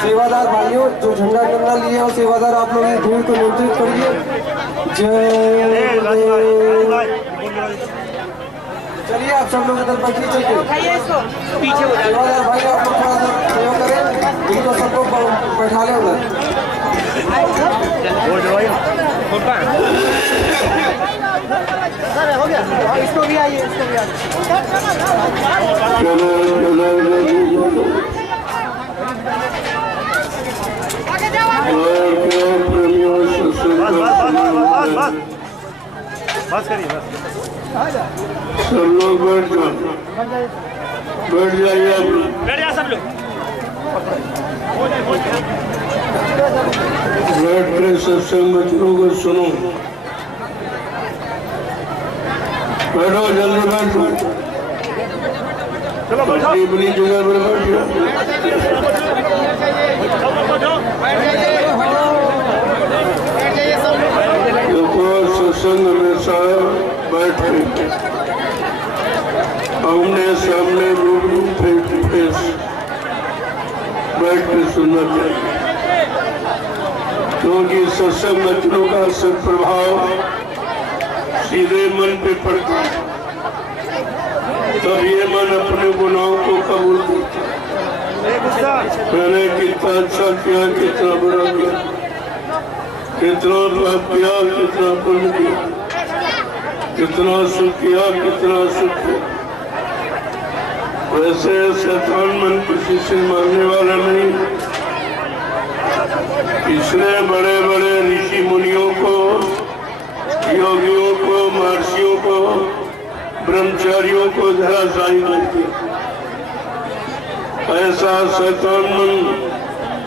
सेवादार भाइयों जो झंडा टंगा लिए हैं और सेवादार आप लोग इस भीड़ को नियंत्रित करिए। चलिए आप सब लोग इधर बैठिए, चलिए सेवादार भाई आप लोग थोड़ा सा सहयोग करें, इनको सबको बैठा लें उधर। हो गया, इसको भी आइए, इसको भी आइए। बस करिए, बस सब लोग बैठ जाओ, बैठ जाइए, बैठ जाओ सब लोग, बैठ कर सत्संग बच्चों को सुनो। बैठो, जल्दी बैठो, अपनी जगह पर बैठ जाओ। सत्संग हमेशा बैठ के आमने सामने रूबरू फेस टू फेस बैठ के सुनना चाहिए, क्योंकि सत्संग वचनों का सत्प्रभाव सीधे मन पे पड़ता है, तब ये मन अपने गुनाहों को कबूल करता है। मैंने कितना अच्छा किया, कितना बुरा किया, कितना पाप किया, कितना पुण्य किया, कितना सुख किया, कितना सुख किया। वैसे शैतान मन किसी से मानने वाला नहीं। इसने बड़े बड़े ऋषि मुनियों को, योगियों को, महर्षियों को, ब्रह्मचारियों को धराशायी कर दिया। ऐसा शैतान मन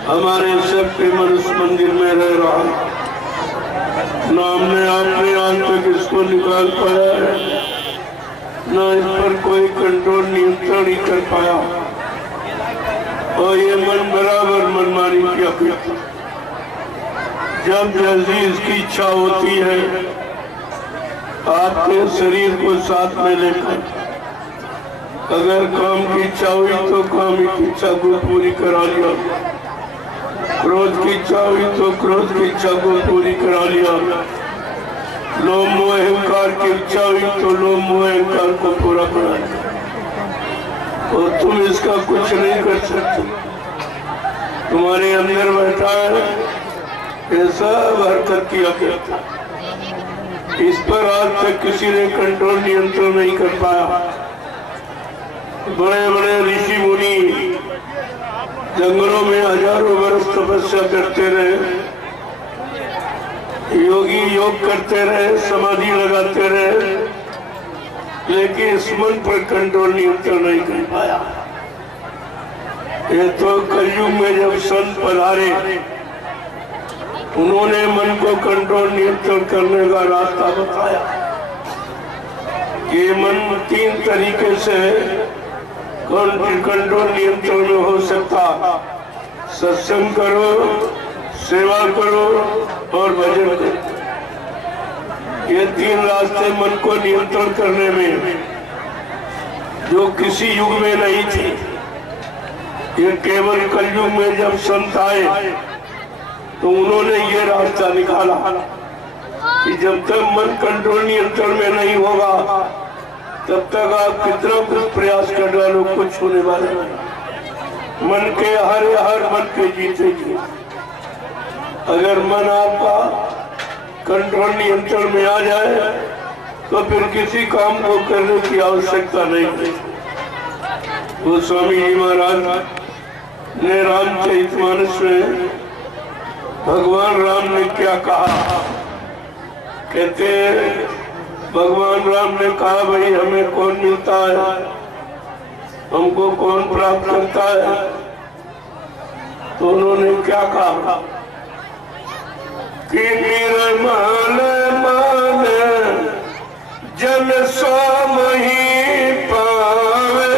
हमारे सबके मनुष्य मंदिर में रह रहा है। न हमने आपने आज तक इसको निकाल पाया है, न इस पर कोई कंट्रोल नियंत्रण ही कर पाया, और ये मन बराबर मनमानी किया करता। जब जल्दी इसकी इच्छा होती है आपके शरीर को साथ में लेकर, अगर काम की इच्छा हुई तो काम की इच्छा को पूरी करा लिया, क्रोध की इच्छा हुई तो क्रोध की इच्छा को पूरी करा लिया, लोभ मोह अहंकार की इच्छा हुई तो लोभ मोह अहंकार को पूरा करा लिया। और तुम इसका कुछ नहीं कर सकते, तुम्हारे अंदर बैठा है, ये सब हरकत किया करता। इस पर आज तक किसी ने कंट्रोल नियंत्रण नहीं कर पाया। बड़े बड़े ऋषि मुनि जंगलों में हजारों वर्ष तपस्या करते रहे, योगी योग करते रहे, समाधि लगाते रहे, लेकिन इस मन पर कंट्रोल नियंत्रण नहीं कर पाया। ये तो कलयुग में जब संत पधारे, उन्होंने मन को कंट्रोल नियंत्रण करने का रास्ता बताया। ये मन 3 तरीके से कंट्रोल नियंत्रण में हो सकता। सत्संग करो, सेवा करो और भजन करो। ये 3 रास्ते मन को नियंत्रण करने में, जो किसी युग में नहीं थी। ये केवल कलयुग में जब संत आए तो उन्होंने ये रास्ता निकाला कि जब तक मन कंट्रोल नियंत्रण में नहीं होगा, तब तक आप कितना कुछ प्रयास कर डालो, कुछ होने वाला नहीं। मन के हर मन के जीते जी, अगर मन आपका कंट्रोल नियंत्रण में आ जाए तो फिर किसी काम को करने की आवश्यकता नहीं है। वो स्वामी जी महाराज ने रामचरितमानस में भगवान राम ने क्या कहा, कहते भगवान राम ने कहा, भाई हमें कौन मिलता है, हमको कौन प्राप्त करता है? तो उन्होंने क्या कहा कि निर्मल मन जन स्वामी पावे,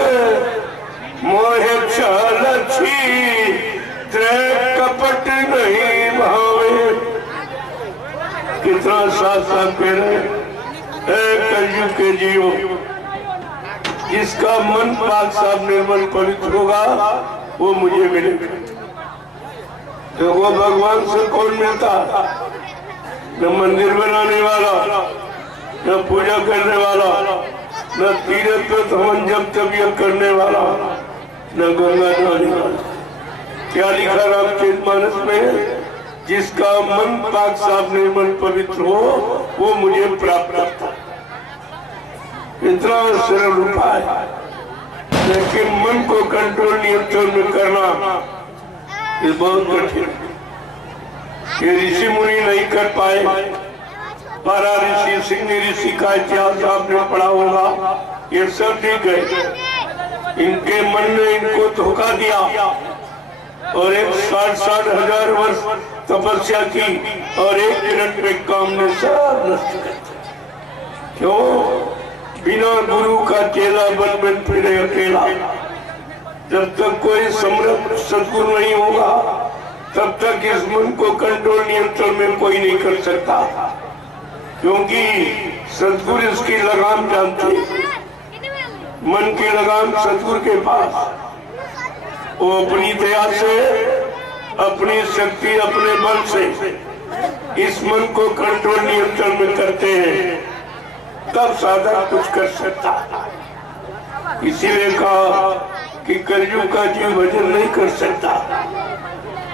मोह छल छिद्र कपट नहीं भावे। कितना साथ कह रहे कलयुग के जीवो, जिसका मन पाक साफ निर्मल पवित्र होगा वो मुझे मिलेगा। देखो भगवान से कौन मिलता? न मंदिर बनाने वाला, न पूजा करने वाला, न तीर्थ पे हवन जब तब यह करने वाला, न गंगा नहाने वाला। क्या लिखा रामचरितमानस में? जिसका मन पाक साफ निर्मल पवित्र हो वो मुझे प्राप्त करता। इतना सरल उपाय, लेकिन मन को कंट्रोल नियंत्रण में करना ये बहुत कठिन। ये ऋषि मुनि नहीं कर पाए। पारा ऋषि, सिंह ऋषि का इतिहास आपने पढ़ा होगा। ये सब ठीक है, इनके मन ने इनको धोखा दिया और 60 हजार वर्ष तपस्या की और 1 मिनट में काम ने सब नष्ट कर दिया। क्यों? बिना गुरु का चेला बन बन फिरे अकेला। जब तक कोई समर्थ सद्गुरु नहीं होगा तब तक इस मन को कंट्रोल नियंत्रण में कोई नहीं कर सकता, क्योंकि सद्गुरु इसकी लगाम जानते। मन की लगाम सद्गुरु के पास। वो अपनी दया से, अपनी शक्ति, अपने बल से इस मन को कंट्रोल नियंत्रण में करते हैं, तब साधक कुछ कर सकता। इसीलिए कहा कि कलयुग का जीव भजन नहीं कर सकता।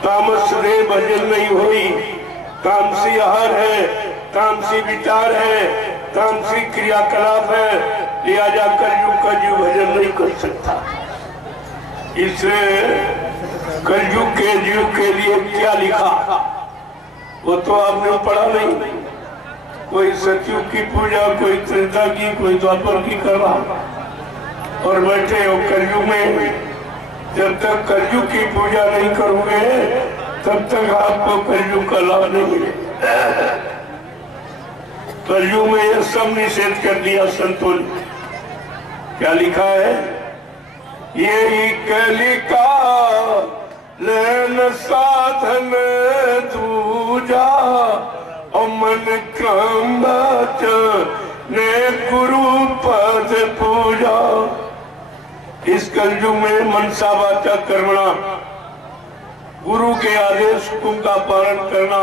तामस देह भजन नहीं हुई। तामसी आहार है, तामसी विचार है, तामसी क्रियाकलाप है, लिहाजा कलयुग का जीव भजन नहीं कर सकता। इसलिए कलयुग के जीव के लिए क्या लिखा वो तो आपने पढ़ा नहीं। कोई सतयुग की पूजा, कोई त्रेता की, कोई द्वापर की कर रहा और बैठे हो कलयुग में। जब तक कलयुग की पूजा नहीं करोगे तब तक आपको कलयुग का लाभ नहीं मिलेगा। कलयुग में यह सब निषेध कर दिया संतों ने। क्या लिखा है? यही कलिका लेन साधन दूजा और मन क्रम ने गुरु पद पूजा। इस कलयुग में मनसा वाचा कर्मणा, गुरु के आदेश का पालन करना,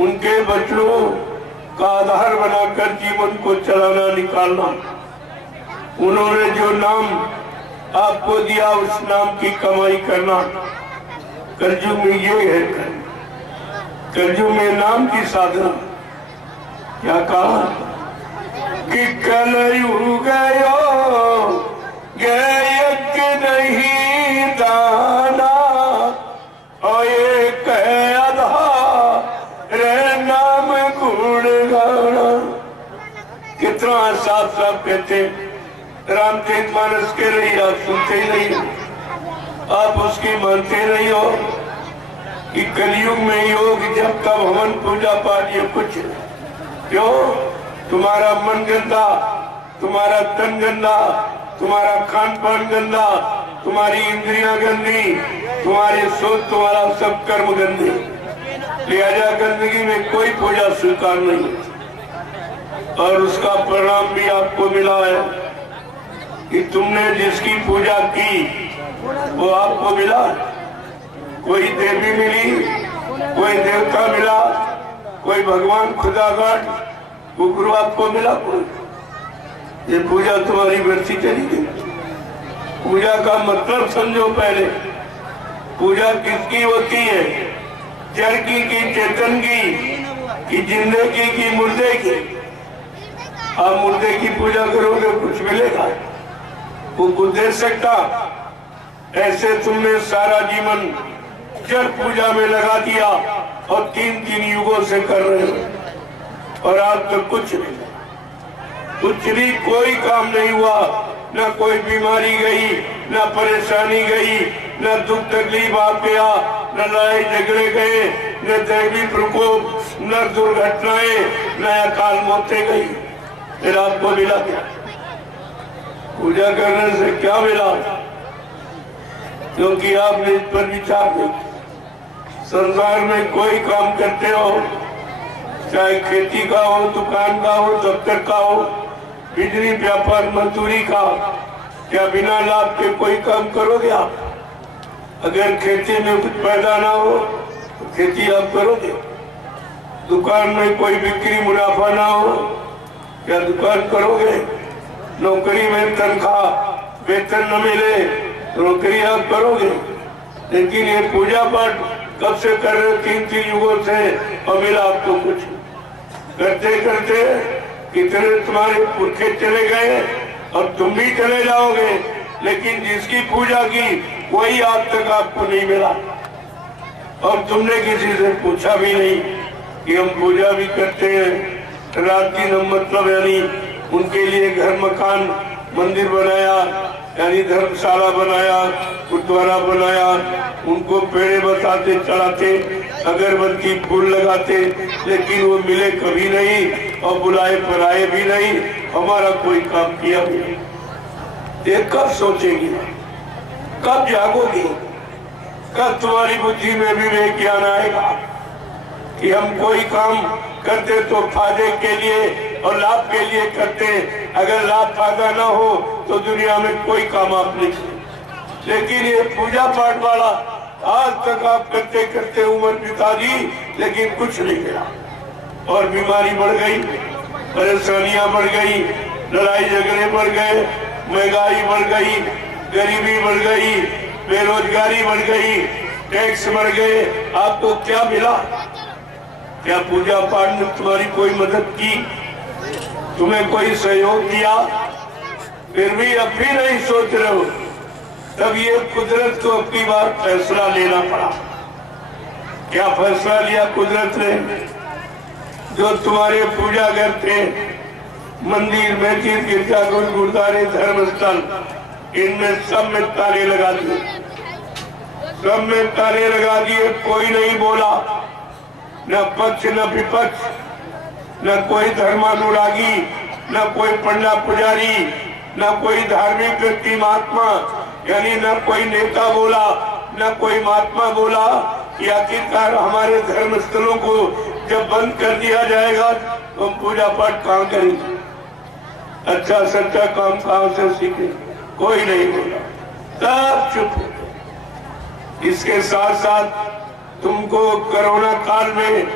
उनके वचनों का आधार बनाकर जीवन को चलाना निकालना। उन्होंने जो नाम आपको दिया उस नाम की कमाई करना। कलयुग में ये है, कलयुग में नाम की साधना। क्या कहा कि कलयुग गयो गायक नहीं दाना और एक रे नाम गुण गाना। कितना साफ साफ कहते रामचरितमानस के लिए आप सुनते ही नहीं, आप उसकी मानते नहीं हो कि कलयुग में योग जब तब हवन पूजा पाठ ये कुछ। क्यों? तुम्हारा मन गंदा, तुम्हारा तन गंदा, तुम्हारा खान पान गंदा, तुम्हारी इंद्रियां गंदी, तुम्हारी सोच, तुम्हारा सब कर्म गंदे। लिहाजा गंदगी में कोई पूजा स्वीकार नहीं। और उसका परिणाम भी आपको मिला है कि तुमने जिसकी पूजा की वो आपको मिला। कोई देवी मिली, कोई देवता मिला, कोई भगवान खुदागढ़, वो गुरु आपको मिला। कोई ये पूजा तुम्हारी व्यर्थी चली गई। पूजा का मतलब समझो पहले। पूजा किसकी होती है? जड़ की चेतन की जिंदगी की मुर्दे की? आप मुर्दे की पूजा करोगे कुछ मिलेगा? वो कुछ दे सकता? ऐसे तुमने सारा जीवन जड़ पूजा में लगा दिया और 3 युगों से कर रहे हो और आज तक कुछ नहीं, कुछ भी कोई काम नहीं हुआ। न कोई बीमारी गई, न परेशानी गई, न दुख तकलीफ आ गया, न लड़ाई झगड़े गए, न दैवी प्रकोप, न दुर्घटनाएं, न अकाल मौतें गई। फिर आपको मिला क्या? पूजा करने से क्या मिला? क्योंकि आपने इस पर विचार नहीं। संसार में कोई काम करते हो, चाहे खेती का हो, दुकान का हो, दफ्तर का हो, बिजली व्यापार मजदूरी का, क्या बिना लाभ के कोई काम करोगे आप? अगर खेती में कुछ पैदा ना हो तो खेती आप करोगे? दुकान में कोई बिक्री मुनाफा ना हो क्या दुकान करोगे? नौकरी में तनख्वाह वेतन न मिले नौकरी आप करोगे? लेकिन ये पूजा पाठ कब से कर रहे हो? 3 युगों से और मिला आपको कुछ? करते करते कितने तुम्हारे पुरखे चले गए और तुम भी चले जाओगे, लेकिन जिसकी पूजा की वही आज तक आपको नहीं मिला और तुमने किसी से पूछा भी नहीं कि हम पूजा भी करते हैं। रात दिन हम मतलब यानी उनके लिए घर मकान मंदिर बनाया, यानी धर्मशाला बनाया, गुरुद्वारा बनाया, उनको पेड़े बताते चढ़ाते, अगरबत्ती फूल लगाते, लेकिन वो मिले कभी नहीं और बुलाए पर आए भी नहीं, हमारा कोई काम किया भी नहीं। ये कब सोचेगी? कब जागोगी? कब तुम्हारी बुद्धि में विवेक ज्ञान आएगा कि हम कोई काम करते तो फायदे के लिए और लाभ के लिए करते, अगर लाभ फायदा ना हो तो दुनिया में कोई काम आप नहीं करते। लेकिन ये पूजा पाठ वाला आज तक आप करते करते उम्र बिता दी, लेकिन कुछ नहीं मिला और बीमारी बढ़ गई, परेशानियां बढ़ गई, लड़ाई झगड़े बढ़ गए, महंगाई बढ़ गई, गरीबी बढ़ गई, बेरोजगारी बढ़ गई, टैक्स बढ़ गए। आपको क्या मिला? क्या पूजा पाठ ने तुम्हारी कोई मदद की? तुम्हें कोई सहयोग दिया? फिर भी अब भी नहीं सोच रहे हो। तब ये कुदरत को अपनी बार फैसला लेना पड़ा। क्या फैसला लिया कुदरत ने? जो तुम्हारे पूजा करते मंदिर मस्जिद गिरजाघर गुरुद्वारे धर्म स्थल, इनमें सब में ताले लगा दिए, सब में ताले लगा दिए। कोई नहीं बोला, न पक्ष न विपक्ष, न कोई धर्मानुरागी, न कोई पंडा पुजारी, न कोई धार्मिक व्यक्ति महात्मा, यानी न कोई नेता बोला, न कोई महात्मा बोला कि आखिरकार हमारे धर्म स्थलों को जब बंद कर दिया जाएगा तो हम पूजा पाठ कहाँ करेंगे? अच्छा सच्चा काम कहाँ से सीखे? कोई नहीं बोला, सब चुप हो। इसके साथ साथ तुमको कोरोना काल में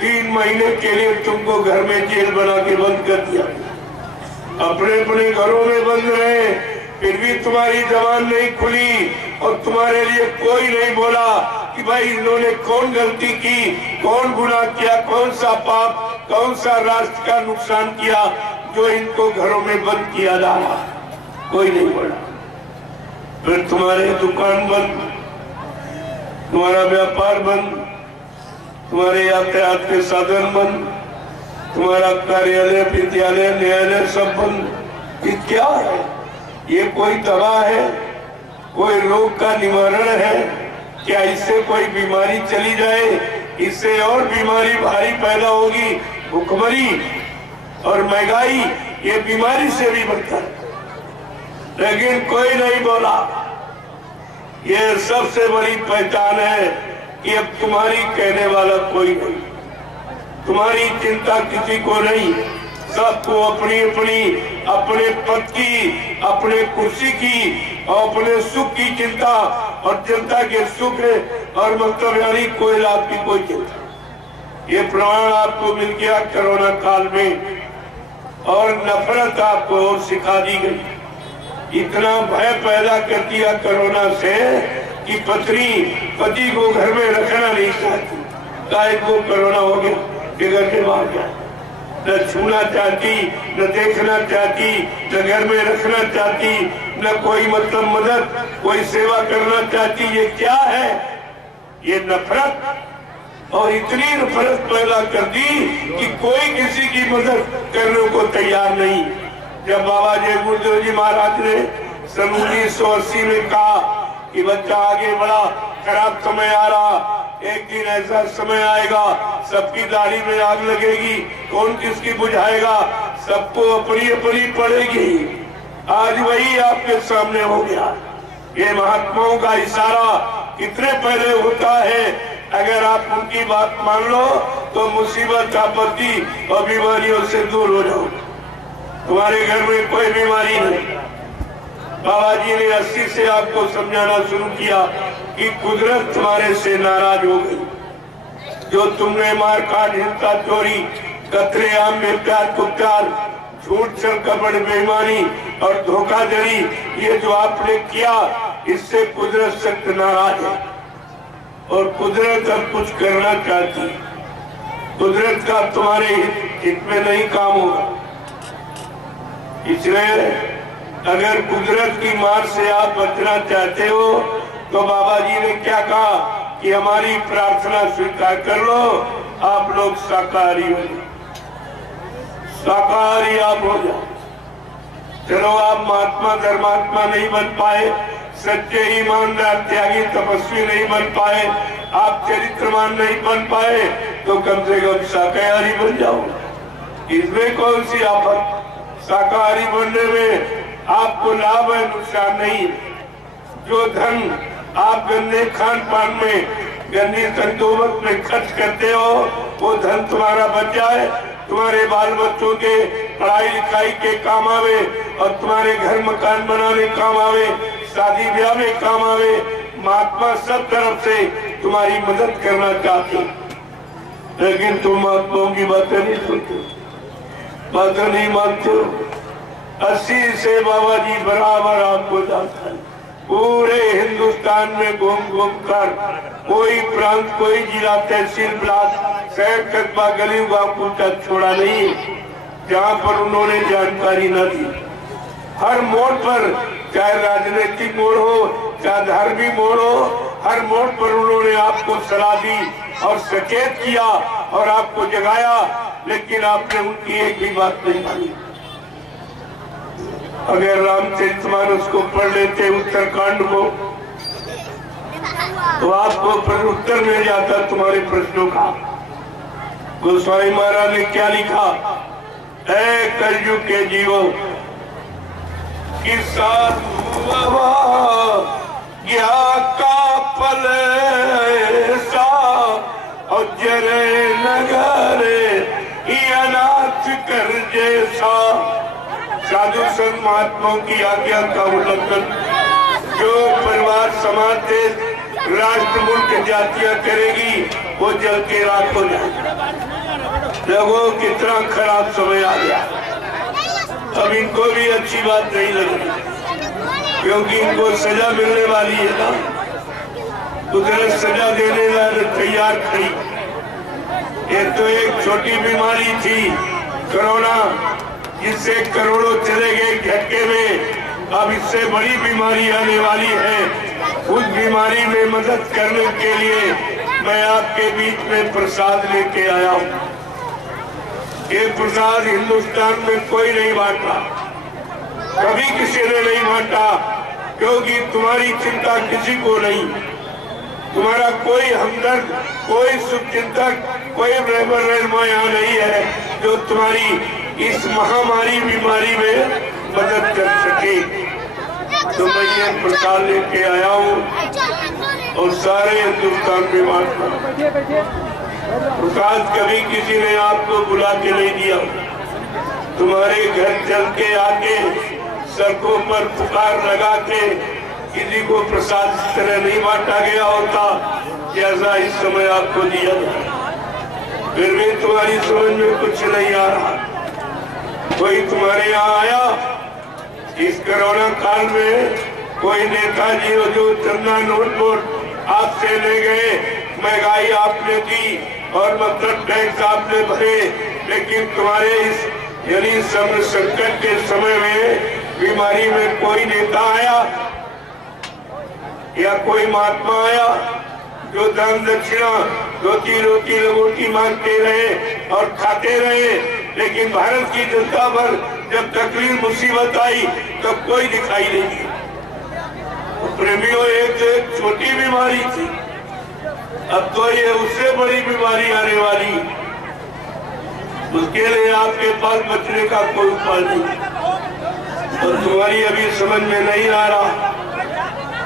3 महीने के लिए तुमको घर में जेल बना के बंद कर दिया। अपने अपने घरों में बंद रहे, फिर भी तुम्हारी जबान नहीं खुली और तुम्हारे लिए कोई नहीं बोला कि भाई इन्होंने कौन गलती की, कौन गुनाह किया, कौन सा पाप, कौन सा राष्ट्र का नुकसान किया जो इनको घरों में बंद किया जा रहा। कोई नहीं बोला। फिर तुम्हारे दुकान बंद, तुम्हारा व्यापार बंद, तुम्हारे यातायात के साधन बंद, तुम्हारा कार्यालय विद्यालय न्यायालय सब बंद। ये क्या है? ये कोई दवा है? कोई रोग का निवारण है? क्या इससे कोई बीमारी चली जाए? इससे और बीमारी भारी पैदा होगी। भुखमरी और महंगाई ये बीमारी से भी बढ़ता है, लेकिन कोई नहीं बोला। ये सबसे बड़ी पहचान है कि अब तुम्हारी कहने वाला कोई नहीं, तुम्हारी चिंता किसी को नहीं। सबको अपनी अपनी अपने पद की, अपने कुर्सी की और अपने सुख की चिंता और जनता के सुख और मतलब यानी कोई लाभ की कोई चिंता। ये प्रमाण आपको मिल गया कोरोना काल में और नफरत आपको और सिखा दी गई। इतना भय पैदा कर दिया कोरोना से कि पत्नी पति को घर में रखना नहीं चाहती। काहे को कोरोना हो गया, घर के बाहर गया, न छूना चाहती, न देखना चाहती, न घर में रखना चाहती, न कोई मतलब मदद, कोई सेवा करना चाहती। ये क्या है? ये नफरत। और इतनी नफरत पैदा कर दी कि कोई किसी की मदद करने को तैयार नहीं। जब बाबा जय गुरुदेव जी महाराज ने सन 1980 में कहा कि बच्चा आगे बढ़ा, खराब समय आ रहा, एक दिन ऐसा समय आएगा सबकी दाढ़ी में आग लगेगी, कौन किसकी बुझाएगा, सबको अपनी अपनी पड़ेगी। आज वही आपके सामने हो गया। ये महात्माओं का इशारा कितने पहले होता है, अगर आप उनकी बात मान लो तो मुसीबत आपत्ति और बीमारियों से दूर हो जाओ। तुम्हारे घर में कोई बीमारी नहीं। बाबा जी ने 80 से आपको समझाना शुरू किया कि कुदरत तुम्हारे से नाराज हो गई। जो तुमने मार काट, हिंसा, चोरी, कतलेआम में प्यार कुप्यार, झूठ, छल, कपट, बेईमानी और धोखाधड़ी, ये जो आपने किया, इससे कुदरत सख्त नाराज है और कुदरत अब कुछ करना चाहती है। कुदरत का तुम्हारे हित में नहीं काम होगा। इसलिए अगर कुदरत की मार से आप बचना चाहते हो तो बाबा जी ने क्या कहा कि हमारी प्रार्थना स्वीकार कर लो, आप लोग शाकाहारी हो जाओ, शाकाहारी आप हो जाओ। चलो आप महात्मा धर्मात्मा नहीं बन पाए, सच्चे ईमानदार त्यागी तपस्वी नहीं बन पाए, आप चरित्रवान नहीं बन पाए, तो कम से कम शाकाहारी बन जाओ। इसमें कौन सी आफत? शाकाहारी बनने में आपको लाभ है, नुकसान नहीं। जो धन आप गंदे खान पान में, गंदी संतोबत में खर्च करते हो, वो धन तुम्हारा बच जाए, तुम्हारे बाल बच्चों के पढ़ाई लिखाई के काम आवे और तुम्हारे घर मकान बनाने काम आवे, शादी ब्याह में काम आवे। महात्मा सब तरफ से तुम्हारी मदद करना चाहते, लेकिन तुम महात्माओं की बातें नहीं सुनते, बातें नहीं मानते हो। 80 से बाबा जी बराबर आपको जानता है। पूरे हिंदुस्तान में घूम घूम कर कोई प्रांत, कोई जिला, तहसील, ब्लॉक, शहर, कस्बा, गली, गांव पूछा छोड़ा नहीं जहां पर उन्होंने जानकारी न दी। हर मोड़ पर, चाहे राजनीतिक मोड़ हो, चाहे धार्मिक मोड़ हो, हर मोड़ पर उन्होंने आपको सलाह दी और सचेत किया और आपको जगाया, लेकिन आपने उनकी एक भी बात नहीं मानी। अगर रामचरितमानस को पढ़ लेते उत्तरकांड को, तो आपको उत्तर मिल जाता तुम्हारे प्रश्नों का। गोस्वामी महाराज ने क्या लिखा? ऐ कलयुग के जीवो, किस्सा ज्ञा का फल सा और जरे नगरे अनाथ कर जैसा। साधु संत महात्माओं की आज्ञा का उल्लंघन जो परिवार, समाज, देश, राष्ट्र, मुल्क, जातियां करेगी, वो जल के राख हो जाएगी। लोगों कितना खराब समय आ गया। अब इनको भी अच्छी बात नहीं लगी, क्योंकि इनको सजा मिलने वाली है ना। कुदरत सजा देने वाले तैयार खड़ी। ये तो एक छोटी बीमारी थी कोरोना, जिससे करोड़ों चले गए झटके में। अब इससे बड़ी बीमारी आने वाली है। उस बीमारी में मदद करने के लिए मैं आपके बीच में प्रसाद लेके आया हूँ। ये प्रसाद हिंदुस्तान में कोई नहीं बांटा, कभी किसी ने नहीं बांटा, क्योंकि तुम्हारी चिंता किसी को नहीं। तुम्हारा कोई हमदर्द, कोई शुभचिंतक, कोई रहनुमा यहाँ नहीं है जो तुम्हारी इस महामारी बीमारी में मदद कर सके। तो मैं ये प्रसाद लेके आया हूँ और सारे हिंदुस्तान में बांटता हूँ। प्रसाद कभी किसी ने आपको बुला के नहीं दिया। तुम्हारे घर चल के आके, सड़कों पर पुकार लगा के किसी को प्रसाद इस तरह नहीं बांटा गया होता जैसा इस समय आपको दिया गया। फिर भी तुम्हारी समझ में कुछ नहीं आ रहा। कोई तुम्हारे यहाँ आया इस कोरोना काल में, कोई नेताजी हो जो चंदा नोट आपसे ले गए, महंगाई आपने दी और मतलब टैक्स आपने भरे, लेकिन तुम्हारे इस यानी समय संकट के समय में, बीमारी में कोई नेता आया या कोई महात्मा आया जो दान दक्षिणा, रोटी रोटी रोटी मांगते रहे और खाते रहे, लेकिन भारत की जनता पर जब तकलीफ मुसीबत आई तब कोई दिखाई नहीं दिया। प्रेमियों, एक छोटी बीमारी थी, अब तो ये उससे बड़ी बीमारी आने वाली। उसके लिए आपके पास बचने का कोई उपाय नहीं और तुम्हारी अभी समझ में नहीं आ रहा।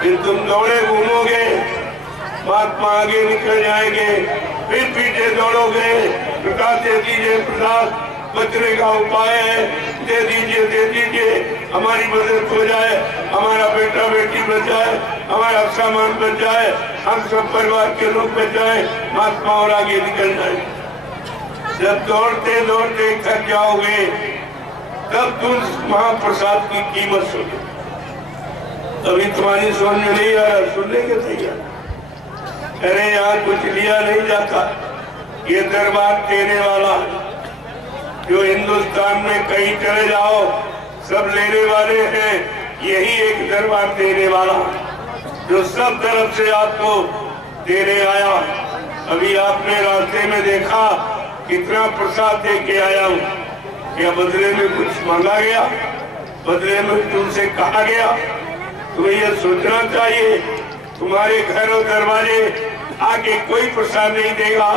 फिर तुम दौड़े घूमोगे, महात्मा आगे निकल जाएंगे, फिर पीछे दौड़ोगे, प्रकाश दे दीजिए प्रसाद, बचने का उपाय है। दे दीजिए, हमारी मदद हो जाए, हमारा बेटा बेटी बच जाए, हमारा सामान बच जाए, हम सब परिवार के लोग बच जाए, महात्मा और आगे निकल जाए। जब दौड़ते दौड़ते थक जाओगे तब तुम महाप्रसाद की कीमत सुनो। अभी तुम्हारी समझ में नहीं आ रहा, सुनने के तैयार। अरे यहाँ कुछ लिया नहीं जाता, ये दरबार देने वाला जो हिंदुस्तान में कहीं चले जाओ सब लेने वाले हैं, यही एक दरबार देने वाला जो सब तरफ से आपको देने आया। अभी आपने रास्ते में देखा कितना प्रसाद दे के आया हूँ। क्या बदले में कुछ मांगा गया? बदले में तुमसे कहा गया? तुम्हें यह सोचना चाहिए तुम्हारे घर और दरवाजे आगे कोई प्रसाद नहीं देगा।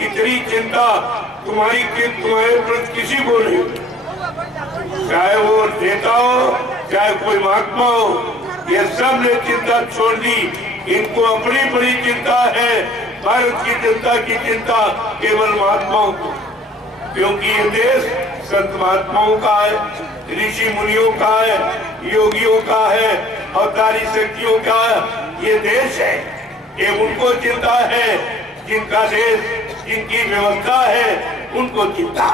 इतनी चिंता तुम्हारे प्रति किसी को नहीं, चाहे वो नेता हो चाहे कोई महात्मा हो, ये सब ने चिंता छोड़ दी। इनको अपनी बड़ी चिंता है, भारत की जनता की चिंता केवल महात्माओं को, क्योंकि ये देश संत महात्माओं का है, ऋषि मुनियों का है, योगियों का है, अवतारी शक्तियों का ये देश है। ये उनको चिंता है जिनका देश, जिनकी व्यवस्था है, उनको चिंता।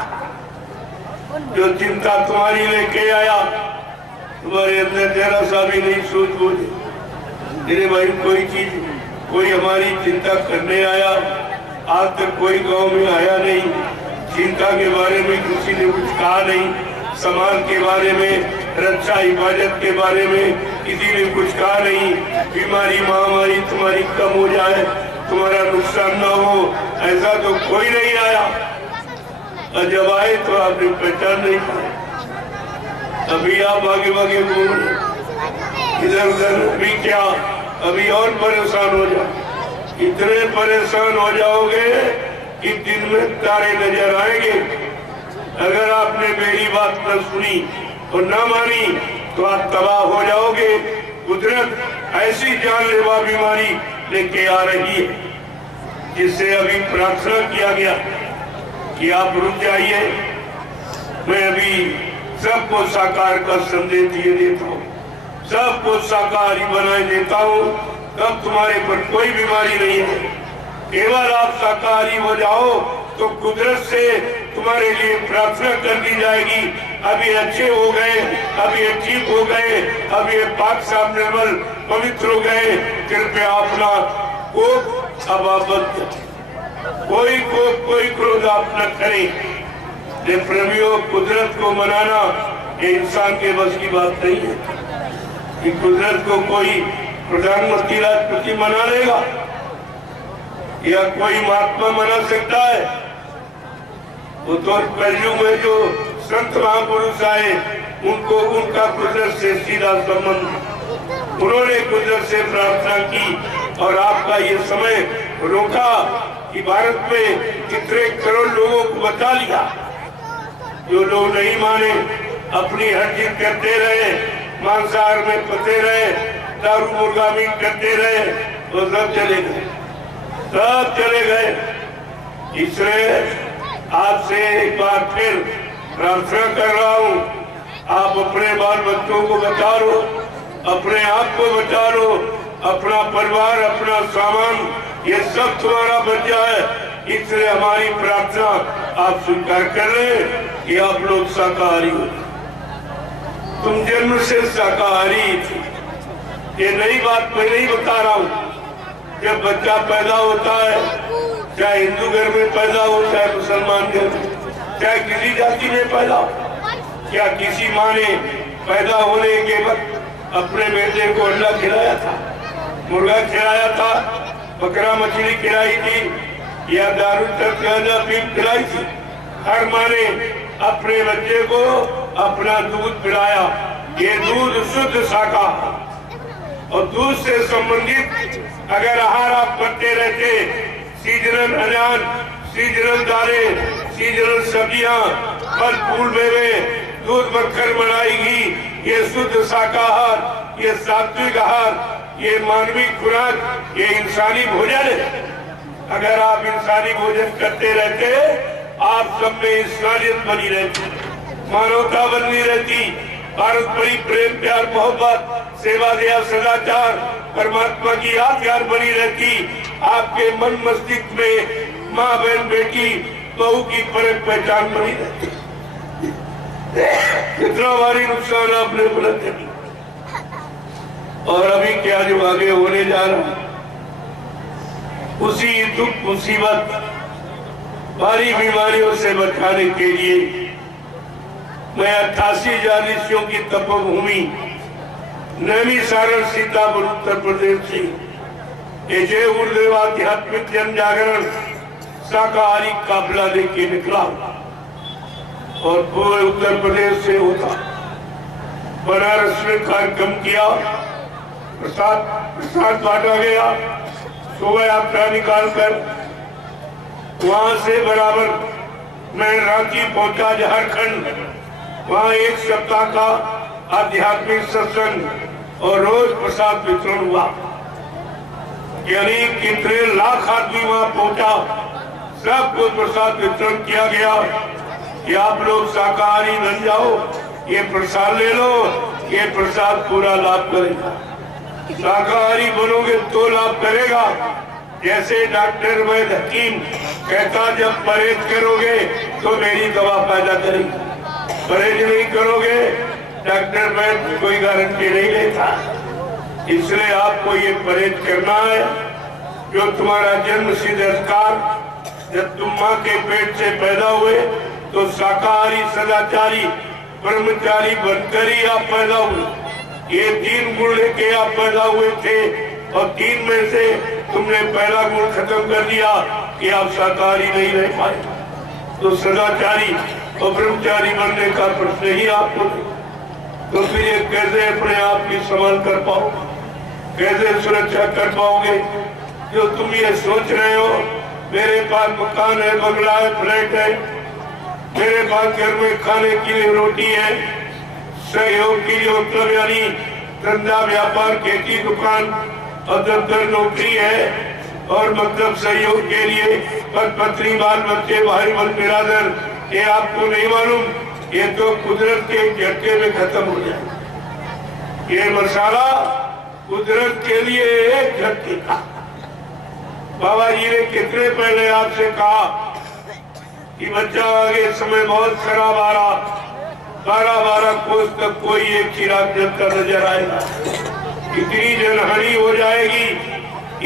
जो चिंता तुम्हारी लेके आया, तुम्हारे अंदर जरा सा भी नहीं सोच बोले मेरे भाई कोई चीज, कोई हमारी चिंता करने आया। आज तक कोई गांव में आया नहीं, चिंता के बारे में किसी ने कुछ कहा नहीं, समाज के बारे में, रक्षा हिफाजत के बारे में किसी ने कुछ कहा नहीं। बीमारी महामारी तुम्हारी कम हो जाए, तुम्हारा नुकसान न हो, ऐसा तो कोई नहीं आया। और जब आए तो आपने पहचान नहीं पाया। अभी आप आगे आगे घूम इधर उधर भी क्या, अभी और परेशान हो जाओ। इतने परेशान हो जाओगे कि दिन में तारे नजर आएंगे। अगर आपने मेरी बात न सुनी और न मानी तो आप तबाह हो जाओगे। कुदरत ऐसी जानलेवा बीमारी लेके आ रही है जिससे अभी प्रार्थना किया गया कि आप रुक जाइए। मैं अभी सबको साकार का संदेश दिए देता हूँ, सबको साकार ही बनाए देता हूँ, तब तुम्हारे पर कोई बीमारी नहीं है। केवल आप साकारी हो जाओ तो कुदरत से तुम्हारे लिए प्रार्थना कर दी जाएगी। अब ये अच्छे हो गए, अब ये ठीक हो गए, अब ये पाक साफ निर्मल पवित्र हो गए, कृपया अपना कोप अब आप कोई कोप कोई क्रोध आप न करें। ये प्रेमियों, कुदरत को मनाना ये इंसान के बस की बात नहीं है कि कुदरत को कोई प्रधानमंत्री राष्ट्रपति मना लेगा या कोई महात्मा मना सकता है। वो तो कलयुग में जो संत महापुरुष आए उनको उनका कुदरत से सीधा संबंध, उन्होंने कुदरत से प्रार्थना की और आपका ये समय रोका कि भारत में कितने करोड़ लोगों को बचा लिया। जो लोग नहीं माने, अपनी हर चीज करते रहे, मांसाहार में फंसे रहे, दारू मुर्गा मीट करते रहे, वो सब चले गए, सब चले गए। इसलिए आपसे एक बार फिर प्रार्थना कर रहा हूँ, आप अपने बाल बच्चों को बचा लो, अपने आप को बचा लो, अपना परिवार, अपना सामान, ये सब तुम्हारा बच जाए। इसलिए हमारी प्रार्थना आप स्वीकार कर लें कि आप लोग शाकाहारी हो। तुम जन्म से शाकाहारी थी, ये नई बात मैं नहीं बता रहा हूँ। जब बच्चा पैदा होता है, चाहे हिंदू घर में पैदा हो चाहे मुसलमान घर में, चाहे किसी जाति में पैदा हो, क्या किसी माँ ने पैदा होने के वक्त अपने बेटे को अंडा खिलाया था, मुर्गा खिलाया था, बकरा मछली खिलाई थी या दारू पीप खिलाई थी? हर माँ ने अपने बच्चे को अपना दूध पिलाया। ये दूध शुद्ध शाकाहार और दूध से संबंधित अगर आहार आप करते रहते, सीजनल अनाज, सीजनल दालें, सीजनल सब्जियां, फल फूल मेवे, दूध मक्खन मलाई घी, ये शुद्ध शाकाहार, ये सात्विक आहार, ये मानवीय खुराक, ये इंसानी भोजन है। अगर आप इंसानी भोजन करते रहते, आप सब में इंसानियत बनी रहती, मानवता बनी रहती, भारत बड़ी प्रेम प्यार मोहब्बत सेवा दया सदाचार परमात्मा की याद यार बनी रहती। आपके मन मस्तिष्क में माँ बहन बेटी बहू की परख पहचान बनी रहती। कितना भारी नुकसान आपने बुलंद किया। और अभी क्या जो आगे होने जा रहा, उसी दुख मुसीबत भारी बीमारियों से बचाने के लिए मैं 88,000 ऋषियों की तपोभूमि नैमिषारण सीतापुर उत्तर प्रदेश से ये जय गुरुदेव आध्यात्मिक जन जागरण शाकाहारी काफिला लेके निकला और पूरे उत्तर प्रदेश से होता बनारस में कार्यक्रम किया। प्रसाद बांटा गया। शोभा यात्रा निकालकर वहां से बराबर मैं रांची पहुंचा झारखंड। वहां एक सप्ताह का आध्यात्मिक सत्संग और रोज प्रसाद वितरण हुआ। यानी कितने लाख आदमी वहां पहुंचा, सबको प्रसाद वितरण किया गया कि आप लोग शाकाहारी बन जाओ, ये प्रसाद ले लो, ये प्रसाद पूरा लाभ करेगा। शाकाहारी बनोगे तो लाभ करेगा। जैसे डॉक्टर वैद्य हकीम कहता जब परहेज करोगे तो मेरी दवा पैदा करेगी, परहेज नहीं करोगे डॉक्टर वैद्य कोई गारंटी नहीं लेता। इसलिए आपको ये परहेज करना है जो तुम्हारा जन्म सिद्ध अधिकार। जब तुम माँ के पेट से पैदा हुए तो शाकाहारी सदाचारी ब्रह्मचारी बनकर ही आप पैदा हुए। ये 3 गुण लेके आप पैदा हुए थे और 3 में से तुमने पहला गुण खत्म कर दिया कि आप शाकाहारी नहीं रह पाए। तो सदाचारी और ब्रह्मचारी बनने का प्रश्न ही आपको नहीं। तो फिर ये कैसे अपने आप की संभाल कर पाओ, कैसे सुरक्षा कर पाओगे? जो तुम ये सोच रहे हो मेरे पास मकान है, बंगला है, फ्लैट है, मेरे पास घर में खाने के लिए रोटी है, सहयोग के लिए मतलब यानी धंधा व्यापार खेती दुकान और दफ्तर नौकरी है और मतलब सहयोग के लिए पद पत्नी बाल बच्चे भाई बहन बिरादर, ये आपको नहीं मालूम, ये तो कुदरत के झटके में खत्म हो जाए। ये मसाला कुदरत के लिए एक झटके था। बाबा जी ने कितने पहले आपसे कहा कि बच्चा आगे समय बहुत खराब आ रहा, 12-12 कोस तक कोई एक चिराग जलता नजर आएगा, इतनी जनहानि हो जाएगी,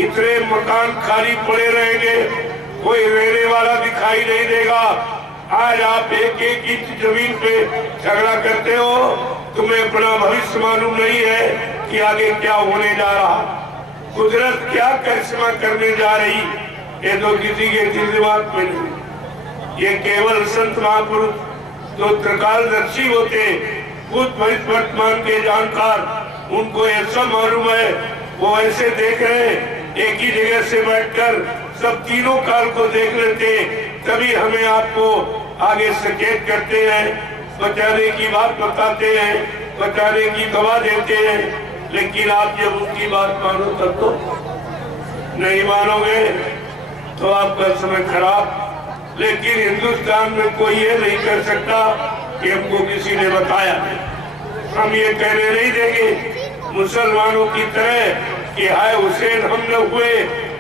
इतने मकान खाली पड़े रहेंगे, कोई रहने वाला दिखाई नहीं देगा। आज आप एक इंच जमीन पे झगड़ा करते हो, तुम्हें अपना भविष्य मालूम नहीं है कि आगे क्या होने जा रहा, कुदरत क्या करिश्मा करने जा रही, ये तो किसी के दिमाग में नहीं। ये केवल संत महापुरुष जो त्रिकालदर्शी होते, भूत भविष्य वर्तमान के जानकार, उनको ऐसा मालूम है, वो ऐसे देख रहे एक ही जगह से बैठकर सब तीनों काल को देख लेते, तभी हमें आपको आगे सचेत करते हैं, बचाने की बात बताते हैं, बचाने की दवा देते हैं। लेकिन आप जब उनकी बात मानो तब तो नहीं मानोगे तो आपका समय खराब। लेकिन हिंदुस्तान में कोई ये नहीं कर सकता कि हमको किसी ने बताया। हम ये कहने नहीं देंगे मुसलमानों की तरह कि हाय हुसैन हम न हुए,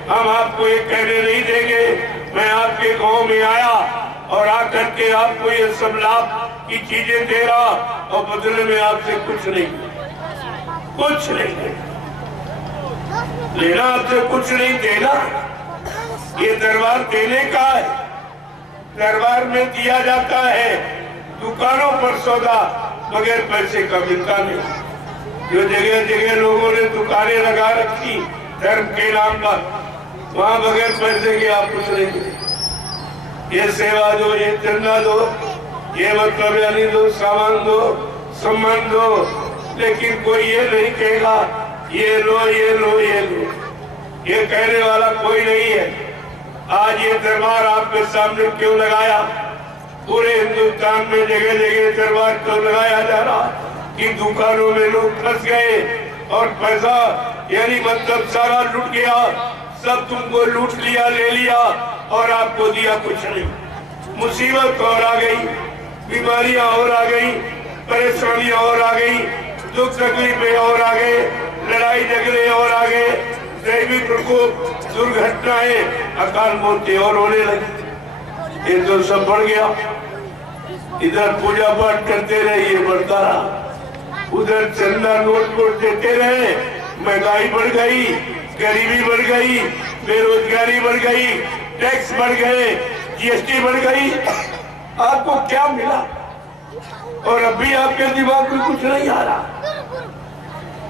हम आपको ये कहने नहीं देंगे मैं आपके गांव में आया और आकर के आपको ये सब लाभ की चीजें दे रहा और बदले में आपसे कुछ नहीं लेना, आपसे कुछ नहीं देना। ये दरबार देने का है, दरबार में दिया जाता है, दुकानों पर सौदा बगैर पैसे का मिलता नहीं। जो जगह जगह लोगों ने दुकानें लगा रखी धर्म के नाम पर, वहां बगैर पैसे के आप कुछ नहीं दे। ये सेवा दो, ये चंदा दो, ये मतलब यानी दो, सामान दो, सम्मान दो, लेकिन कोई ये नहीं कहेगा ये लो ये लो ये लो, ये कहने वाला कोई नहीं है। आज ये दरबार आपके सामने क्यों लगाया? पूरे हिंदुस्तान में जगह जगह दरबार क्यों लगाया जा रहा कि दुकानों में लोग फंस गए और पैसा यानी मतलब सारा लूट गया, सब तुमको लूट लिया, ले लिया और आपको दिया कुछ नहीं। मुसीबत और आ गई। बीमारियां और आ गई, परेशानियां और आ गई, दुख तकलीफें और आ गए, लड़ाई झगड़े और आ गए, दैवी प्रकोप, दुर्घटनाएं, अकाल मौतें और होने लगी। ये तो सब बढ़ गया। इधर पूजा पाठ करते रहे, ये बढ़ता रहा। उधर चंदा नोट देते रहे, महंगाई बढ़ गई, गरीबी बढ़ गई, बेरोजगारी बढ़ गई, टैक्स बढ़ गए, जीएसटी बढ़ गई। आपको क्या मिला? और अभी आपके दिमाग में कुछ नहीं आ रहा।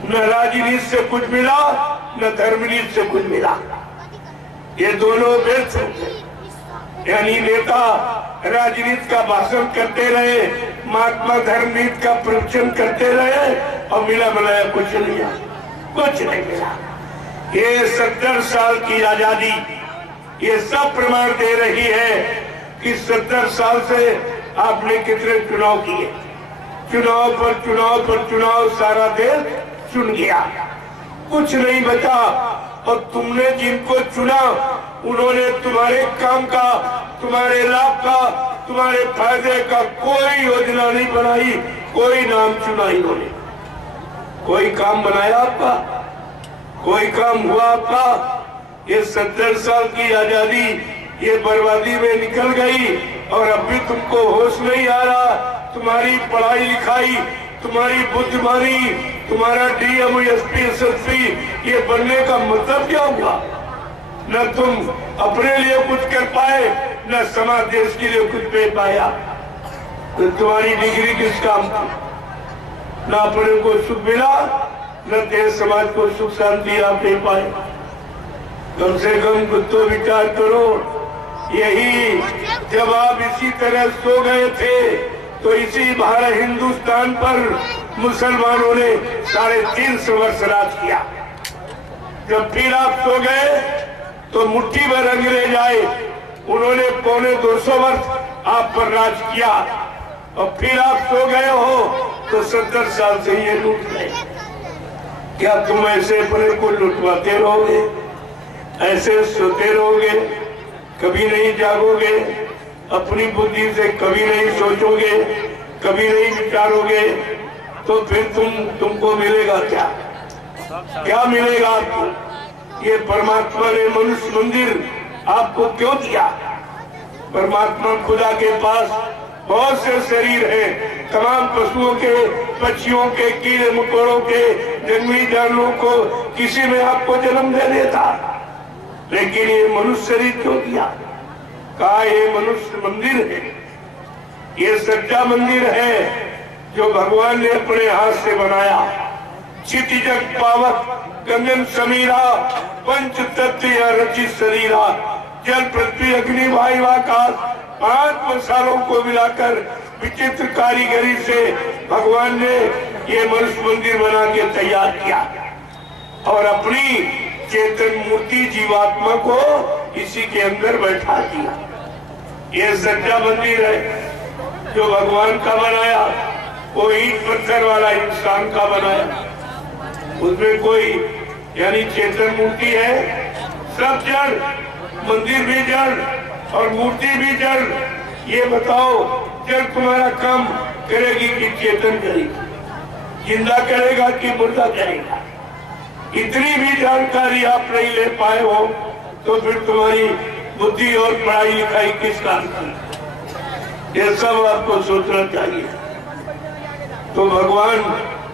न राजनीति से कुछ मिला, न धर्मनीति से कुछ मिला। ये दोनों व्यर्थ थे। यानी नेता राजनीति का भाषण करते रहे, महात्मा धर्मनीति का प्रवचन करते रहे, और मिला मिलाया कुछ नहीं आया, कुछ नहीं मिला। ये 70 साल की आजादी ये सब प्रमाण दे रही है कि 70 साल से आपने कितने चुनाव किए, चुनाव पर चुनाव पर चुनाव, सारा देश चुन गया, कुछ नहीं बचा। और तुमने जिनको चुना उन्होंने तुम्हारे काम का, तुम्हारे लाभ का, तुम्हारे फायदे का कोई योजना नहीं बनाई, कोई नाम चुना इन्होंने। कोई काम बनाया आपका? कोई काम हुआ आपका? ये 70 साल की आजादी ये बर्बादी में निकल गई, और अब भी तुमको होश नहीं आ रहा। तुम्हारी पढ़ाई लिखाई, तुम्हारी बुद्धिमानी, तुम्हारा डीएम, एसपी, एसएसपी ये बनने का मतलब क्या हुआ? न तुम अपने लिए कुछ कर पाए, न समाज देश के लिए कुछ दे पाया। तो तुम्हारी डिग्री किस काम की? न अपने को सुख मिला, न देश समाज को सुख शांति आप दे पाए। कम से कम कुछ तो विचार करो। यही जब आप इसी तरह सो गए थे तो इसी भारत हिंदुस्तान पर मुसलमानों ने 350 वर्ष राज किया। जब फिर आप सो गए तो मुट्ठी भर अंग्रेज आए, उन्होंने 250 वर्ष आप पर राज किया, और फिर आप सो गए हो तो 70 साल से ये लूट गए। क्या तुम ऐसे अपने को लुटवाते रहोगे, ऐसे सोते रहोगे, कभी नहीं जागोगे, अपनी बुद्धि से कभी नहीं सोचोगे, कभी नहीं विचारोगे, तो फिर तुमको मिलेगा क्या? क्या मिलेगा आपको? ये परमात्मा ने मनुष्य मंदिर आपको क्यों दिया? परमात्मा खुदा के पास बहुत से शरीर हैं, तमाम पशुओं के, पक्षियों के, कीड़े मकोड़ों के, जंगली जानवरों को किसी में आपको जन्म दे देता, लेकिन ये मनुष्य शरीर क्यों दिया? कहा ये मनुष्य मंदिर है, ये सच्चा मंदिर है जो भगवान ने अपने हाथ से बनाया। क्षिति जग पावक गगन समीरा, पंच तत्व रचित शरीरा, जल पृथ्वी अग्नि वायु आकाश, 5 मसालों को मिलाकर विचित्र कारीगरी से भगवान ने ये मनुष्य मंदिर बना के तैयार किया, और अपनी चेतन मूर्ति जीवात्मा को इसी के अंदर बैठा दिया। ये सच्चा मंदिर है जो भगवान का बनाया, वो ईंट पत्थर वाला इंसान का बनाया, उसमें कोई यानी चेतन मूर्ति है। सब जड़, मंदिर भी जड़ और मूर्ति भी जड़। ये बताओ जड़ तुम्हारा काम करेगी कि चेतन करेगी, जिंदा करेगा कि मुर्दा करेगा? इतनी भी जानकारी आप नहीं ले पाए हो तो फिर तुम्हारी बुद्धि और पढ़ाई लिखाई किस काम की? ये सब आपको सोचना चाहिए। तो भगवान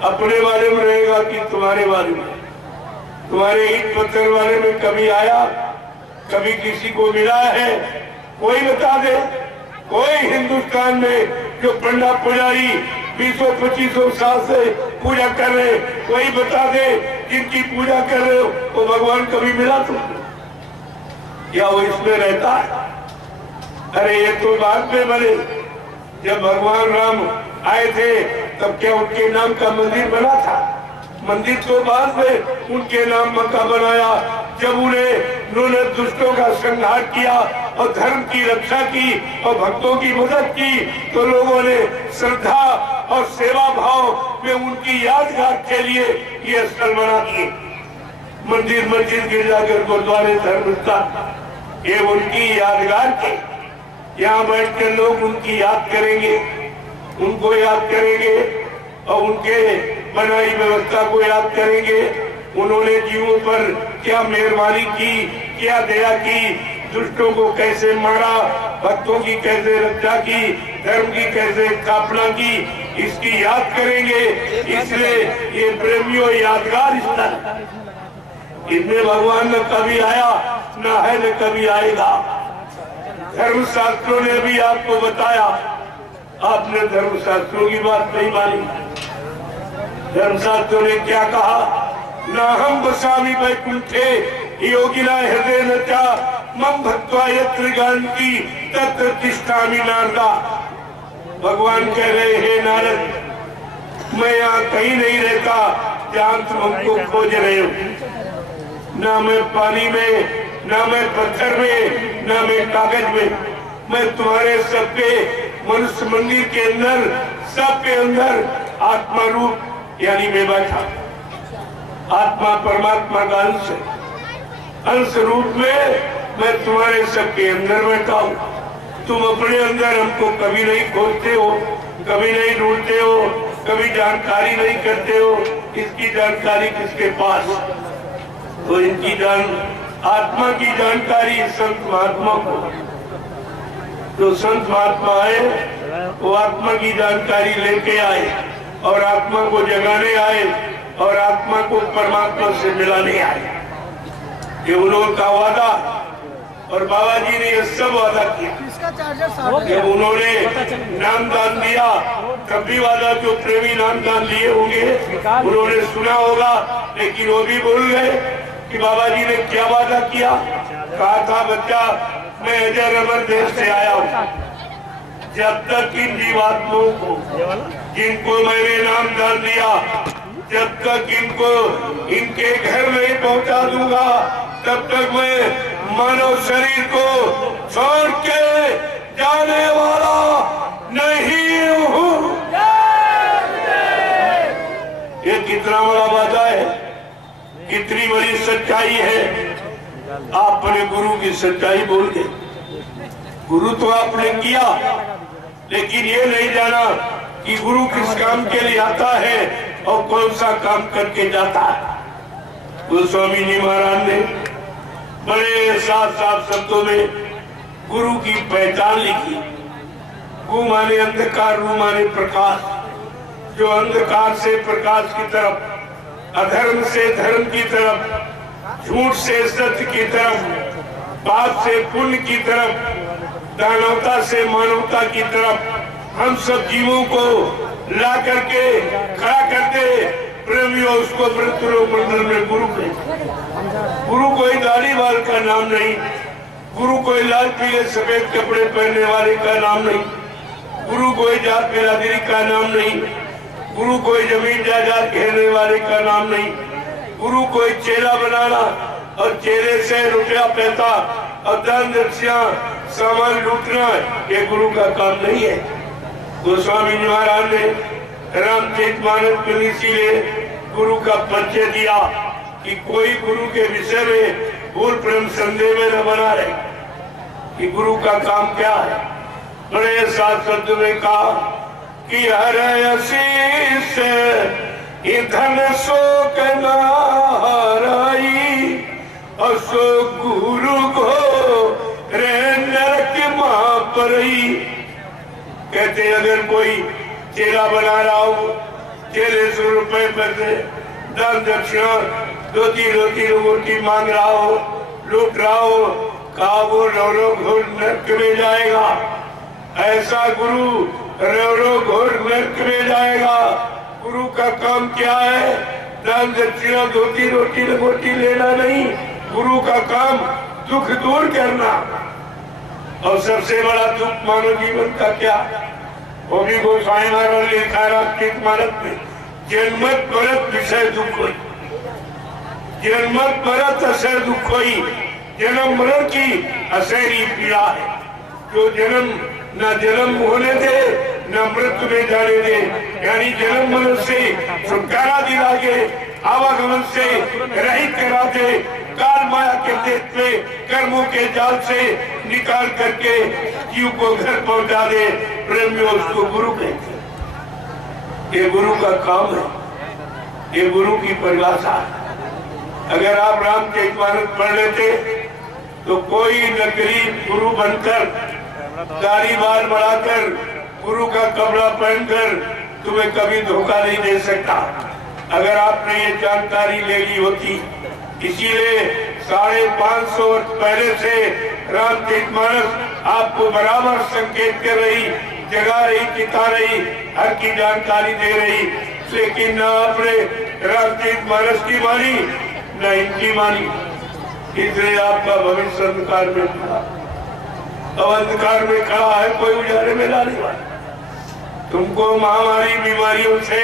अपने बारे में रहेगा कि तुम्हारे बारे में? तुम्हारे ईंट पत्थर वाले में कभी आया, कभी किसी को मिला है? कोई बता दे। कोई हिंदुस्तान में जो पंडा पुजारी 200-2500 साल से पूजा कर रहे, कोई बता दे जिनकी पूजा कर रहे हो वो भगवान कभी मिला तुमको? या वो इसमें रहता है? अरे ये तो बाद में बने। जब भगवान राम आए थे तब क्या उनके नाम का मंदिर बना था? मंदिर तो बाद में उनके नाम का बनाया। जब उन्होंने दुष्टों का संहार किया और धर्म की रक्षा की और भक्तों की मदद की तो लोगों ने श्रद्धा और सेवा भाव में उनकी यादगार के लिए ये स्थल बना दिए। मंदिर, मस्जिद, गिरजाघर, गुरुद्वारे, धर्मस्थल, ये उनकी यादगार के। यहाँ बैठ कर लोग उनकी याद करेंगे, उनको याद करेंगे और उनके बनाई व्यवस्था को याद करेंगे। उन्होंने जीवों पर क्या मेहरबानी की, क्या दया की, दुष्टों को कैसे मारा, भक्तों की कैसे रक्षा की, धर्म की कैसे स्थापना की, इसकी याद करेंगे। इसलिए ये प्रेमियों यादगार स्थल, इनमें भगवान न कभी आया, न है न कभी आएगा। धर्मशास्त्रों ने भी आपको बताया, आपने धर्मशास्त्रों की बात नहीं मानी। धर्मशास्त्रों ने क्या कहा? ना हम बसामी वैकुंठे योगिना हृदय न चा मम भक्त्वा यत्र गान्ति तत्र तिष्ठामि नारदा। भगवान कह रहे हैं नारद, मैं यहाँ कहीं नहीं रहता जहाँ तुम हमको खोज रहे हो। ना मैं पानी में, ना मैं पत्थर में, ना मैं कागज में, मैं तुम्हारे सबके मनुष्य मंदिर के अंदर, सबके अंदर आत्मा रूप यानी मैं बैठा। आत्मा परमात्मा का अंश है, अंश रूप में मैं तुम्हारे सबके अंदर बैठा हूँ। तुम अपने अंदर हमको कभी नहीं खोजते हो, कभी नहीं ढूंढते हो, कभी जानकारी नहीं करते हो। इसकी जानकारी किसके पास? तो इनकी आत्मा की जानकारी संत महात्मा को। जो संत महात्मा आए वो आत्मा की जानकारी लेके आए और आत्मा को जगाने आए और आत्मा को परमात्मा से मिलाने आए। ये उन्होंने का वादा, और बाबा जी ने ये सब वादा किया। जब उन्होंने नाम दान दिया तब भी वादा, जो प्रेमी नाम दान दिए होंगे उन्होंने सुना होगा, लेकिन वो भी भूल गए कि बाबा जी ने क्या वादा किया। कहा था, बच्चा मैं अजय अमर देश से आया हूँ, जब तक इन जीवात्माओं को जिनको मैंने नाम दान दिया, जब तक इनको इनके घर नहीं पहुंचा दूंगा, तब तक मैं मानव शरीर को छोड़ के जाने वाला नहीं हूँ। ये कितना बड़ा वादा है, कितनी बड़ी सच्चाई है। आपने गुरु की सच्चाई बोल दी। गुरु तो आपने किया, लेकिन ये नहीं जाना कि गुरु किस काम के लिए आता है और कौन सा काम करके जाता है। गोस्वामी जी महाराज ने बड़े साफ साफ शब्दों में गुरु की पहचान लिखी। गु माने अंधकार, रू माने प्रकाश। जो अंधकार से प्रकाश की तरफ, अधर्म से धर्म की तरफ, झूठ से सत्य की तरफ, पाप से पुण्य की तरफ, दानवता से मानवता की तरफ हम सब जीवों को ला करके खड़ा कर दे। प्रेमियों, उसको मंडल में गुरु कहे। गुरु कोई दाढ़ी वाल का नाम नहीं, गुरु कोई लाल पीले सफेद कपड़े पहनने वाले का नाम नहीं, गुरु कोई जात बिरादरी का नाम नहीं, गुरु कोई जमीन जायदाद घेरने वाले का नाम नहीं, गुरु कोई चेला बनाना और चेले से रुपया पैसा और दान दक्षिणा सामान लूटना, ये गुरु का काम नहीं है। गोस्वामी जी महाराज ने रामचरितमानस में इसीलिए गुरु का परिचय दिया कि कोई गुरु के विषय में भूल प्रेम संदेह में न बना रहे कि गुरु का काम क्या है। बड़े साथ शब्द में कहा कि हर आशीष धन शोक न हराई और सो गुरु को रे नरक मां परई। कहते अगर कोई चेला बना रहा हो, चेले 100 रुपए पैसे दान दक्षिणा रोटी रोटी मांग रहा हो, लूट रहा हो, कहा वो रो घोर नरक में जाएगा। ऐसा गुरु रो घोर नरक में जाएगा। गुरु का काम क्या है? दान दक्षिणा रोटी रोटी लेना नहीं, गुरु का काम दुख दूर करना। और सबसे बड़ा दुख मानव जीवन का क्या? वो भी गोस्वामी महाराज ने लिखा रामचरितमानस में, जन्मत मरत विषय दुख होई, जन्मत मरत असह दुख होई। जन्म मरण की असहरी पीड़ा है। जो जन्म न जन्म होने दे न मृत्यु में जाने दे, यानी जन्म मरण से छुटकारा दिला के आवागमन से रहित करा दे, काल माया के देश में कर्मों के जाल से निकाल करके जीव को घर पहुंचा दे। प्रेम में उसको गुरु कहते हैं। ये गुरु का काम है, ये गुरु की परिभाषा है। अगर आप रामचरितमानस पढ़ लेते तो कोई नकली गुरु बनकर दाढ़ी बाल बढ़ाकर गुरु का कपड़ा पहनकर तुम्हें कभी धोखा नहीं दे सकता। अगर आपने ये जानकारी ले ली होती, इसीलिए 550 वर्ष पहले से रामचरितमानस आपको बराबर संकेत कर रही, जगा रही, चिता रही, हर की जानकारी दे रही, लेकिन न आपने रामचरितमानस की मानी न इनकी मानी। इसलिए आपका भविष्य अंधकार में खड़ा, अब अंधकार में खड़ा है, कोई उजाले में लाने वाला। तुमको महामारी बीमारियों से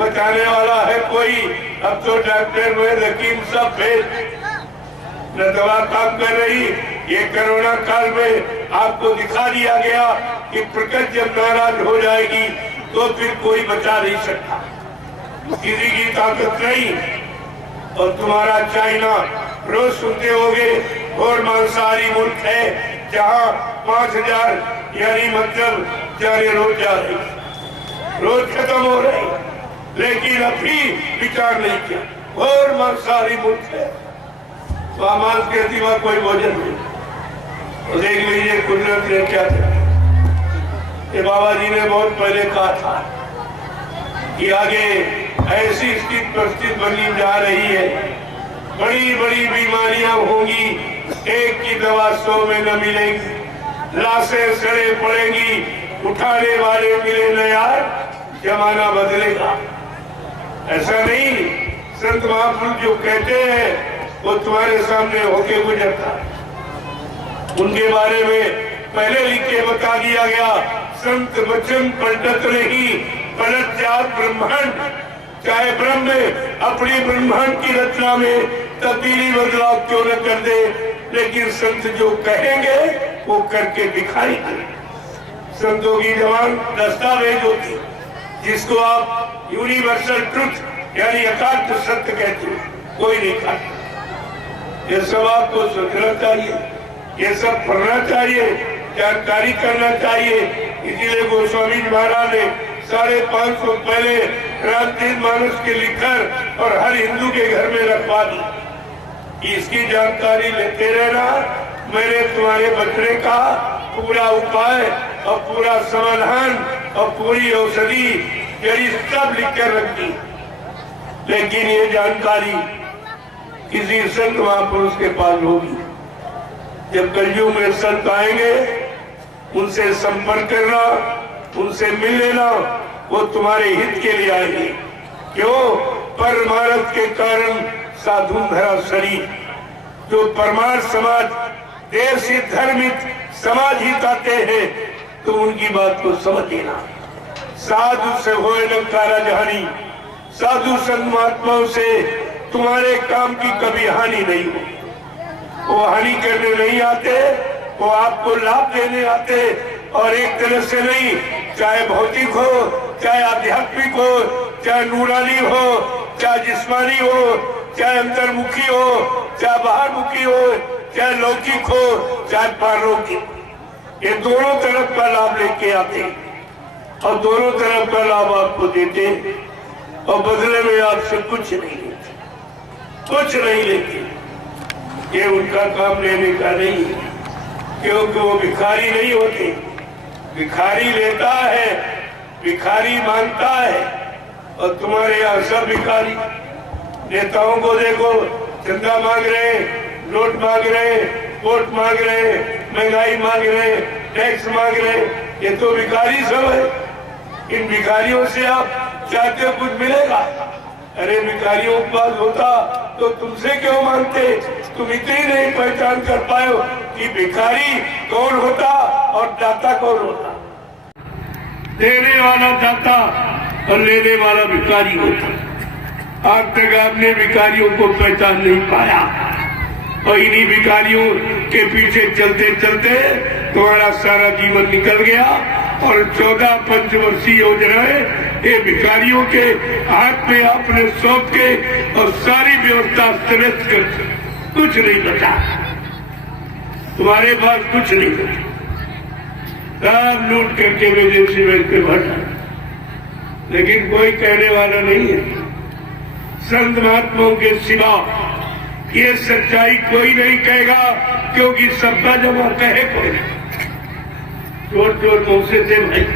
बचाने वाला है कोई? अब तो डॉक्टर वैद्य हकीम सब फेल, न दवा काम कर रही। ये कोरोना काल में आपको दिखा दिया गया कि प्रकृति जब नाराज हो जाएगी तो फिर कोई बचा नहीं सकता, किसी की ताकत नहीं। और तुम्हारा चाइना रोज सुनते होगे और मांसाहारी मुल्क है जहाँ 5000 यानी मतलब जाने रोज जा रही, रोज खत्म हो रही, लेकिन अभी विचार नहीं किया और मांसाहारी मुल्क है, तो मांस के सिवा कोई भोजन नहीं। तो देख लीजिए कुदरत ने क्या किया। ये बाबा जी ने बहुत पहले कहा था कि आगे ऐसी स्थिति परिस्थिति बनी जा रही है, बड़ी बड़ी बीमारियां होंगी, एक की दवा 100 में न मिलेगी, लाशें सड़े पड़ेंगी, उठाने वाले मिले न यार, जमाना बदलेगा। ऐसा नहीं, संत महापुरुष जो कहते हैं वो तुम्हारे सामने होके गुजरता है। उनके बारे में पहले लिख के बता दिया गया, संत वचन पलटत नहीं, पलट जात ब्रह्मांड। चाहे ब्रह्म अपनी ब्रह्मांड की रचना में तब्दीली बदलाव क्यों न कर दे, लेकिन संत जो कहेंगे वो करके दिखाएंगे। संतों की जबान दस्तावेज होती, जिसको आप यूनिवर्सल ट्रुथ यानी अकाट्य सत्य कहते हो, कोई नहीं खाता। ये सब आपको सोचना चाहिए, ये सब पढ़ना चाहिए, जानकारी करना चाहिए। इसीलिए गोस्वामी महाराज ने 550 पहले रामचरितमानस के लिखकर और हर हिंदू के घर में रखवा दी। इसकी जानकारी लेते रहना। मैंने तुम्हारे बचने का पूरा उपाय और पूरा समाधान और पूरी औषधि जड़ी सब लिख कर रख दी, लेकिन ये जानकारी किसी संत महापुरुष के पास होगी। जब कलयुग में संत आएंगे, उनसे संपर्क करना, उनसे मिल लेना, वो तुम्हारे हित के लिए आएंगे। क्यों? परमार्थ के कारण साधु धरा शरीर। जो परमार्थ समाज, देश हित धर्मित समाज हित आते हैं, तो उनकी बात को समझ लेना। साधु से होए न कारजहानी, साधु संत महात्माओं से तुम्हारे काम की कभी हानि नहीं हो। वो हानि करने नहीं आते, वो आपको लाभ देने आते, और एक तरह से नहीं, चाहे भौतिक हो, चाहे आध्यात्मिक हो, चाहे नूरानी हो, चाहे जिस्मानी हो, चाहे अंतर्मुखी हो, चाहे बाहरमुखी हो, चाहे लौकिक हो, चाहे पारलौकिक, ये दोनों तरफ का लाभ लेके आते और दोनों तरफ का लाभ आपको देते, और बदले में आपसे कुछ नहीं लेते, कुछ नहीं लेते। ये उनका काम लेने का नहीं है, क्योंकि वो भिखारी नहीं होते। भिखारी लेता है, भिखारी मांगता है, और तुम्हारे यहाँ सब भिखारी। नेताओं को देखो, चंदा मांग रहे, नोट मांग रहे, वोट मांग रहे, महंगाई मांग रहे, टैक्स मांग रहे, ये तो भिखारी सब है। इन भिखारियों से आप चाहते हो कुछ मिलेगा? अरे भिखारियों के पास होता तो तुमसे क्यों मांगते? तुम इतनी नहीं पहचान कर पाए हो कि भिखारी कौन होता और दाता कौन होता। देने वाला दाता और लेने वाला भिखारी होता। आज तक आपने भिखारियों को पहचान नहीं पाया, और इन्हीं भिखारियों के पीछे चलते चलते तुम्हारा सारा जीवन निकल गया, और 14 पंचवर्षीय योजनाएं ये भिखारियों के हाथ में आपने सौंप के और सारी व्यवस्था अस्त कर, कुछ नहीं बचा, तुम्हारे पास कुछ नहीं बचा। सब लूट करके विदेशी बैंक पे भर, लेकिन कोई कहने वाला नहीं है। संत महात्माओं के सिवा ये सच्चाई कोई नहीं कहेगा, क्योंकि सबका जमा कहे कोई नहीं। चोर चोर मुंह से थे भाई,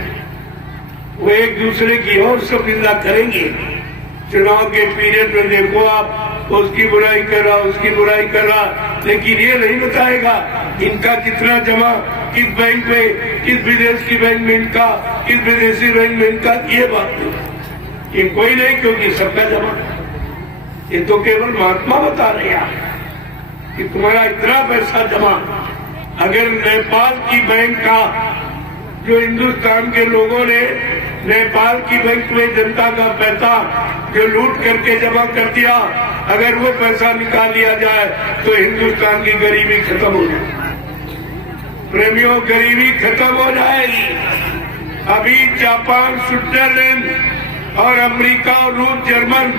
वो एक दूसरे की और सब निंदा करेंगे। चुनाव के पीरियड में देखो आप, उसकी बुराई कर रहा, उसकी बुराई कर रहा, लेकिन ये नहीं बताएगा इनका कितना जमा, किस बैंक में, किस विदेश की बैंक में इनका, किस विदेशी बैंक में इनका, ये बात नहीं, ये कोई नहीं, क्योंकि सबका जमा। ये तो केवल महात्मा बता रहे हैं कि तुम्हारा इतना पैसा जमा। अगर नेपाल की बैंक का जो हिंदुस्तान के लोगों ने नेपाल की बैंक में जनता का पैसा जो लूट करके जमा कर दिया, अगर वो पैसा निकाल लिया जाए तो हिंदुस्तान की गरीबी खत्म हो जाएगी। प्रेमियों, गरीबी खत्म हो जाएगी। अभी जापान, स्विट्जरलैंड और अमेरिका और रूस, जर्मन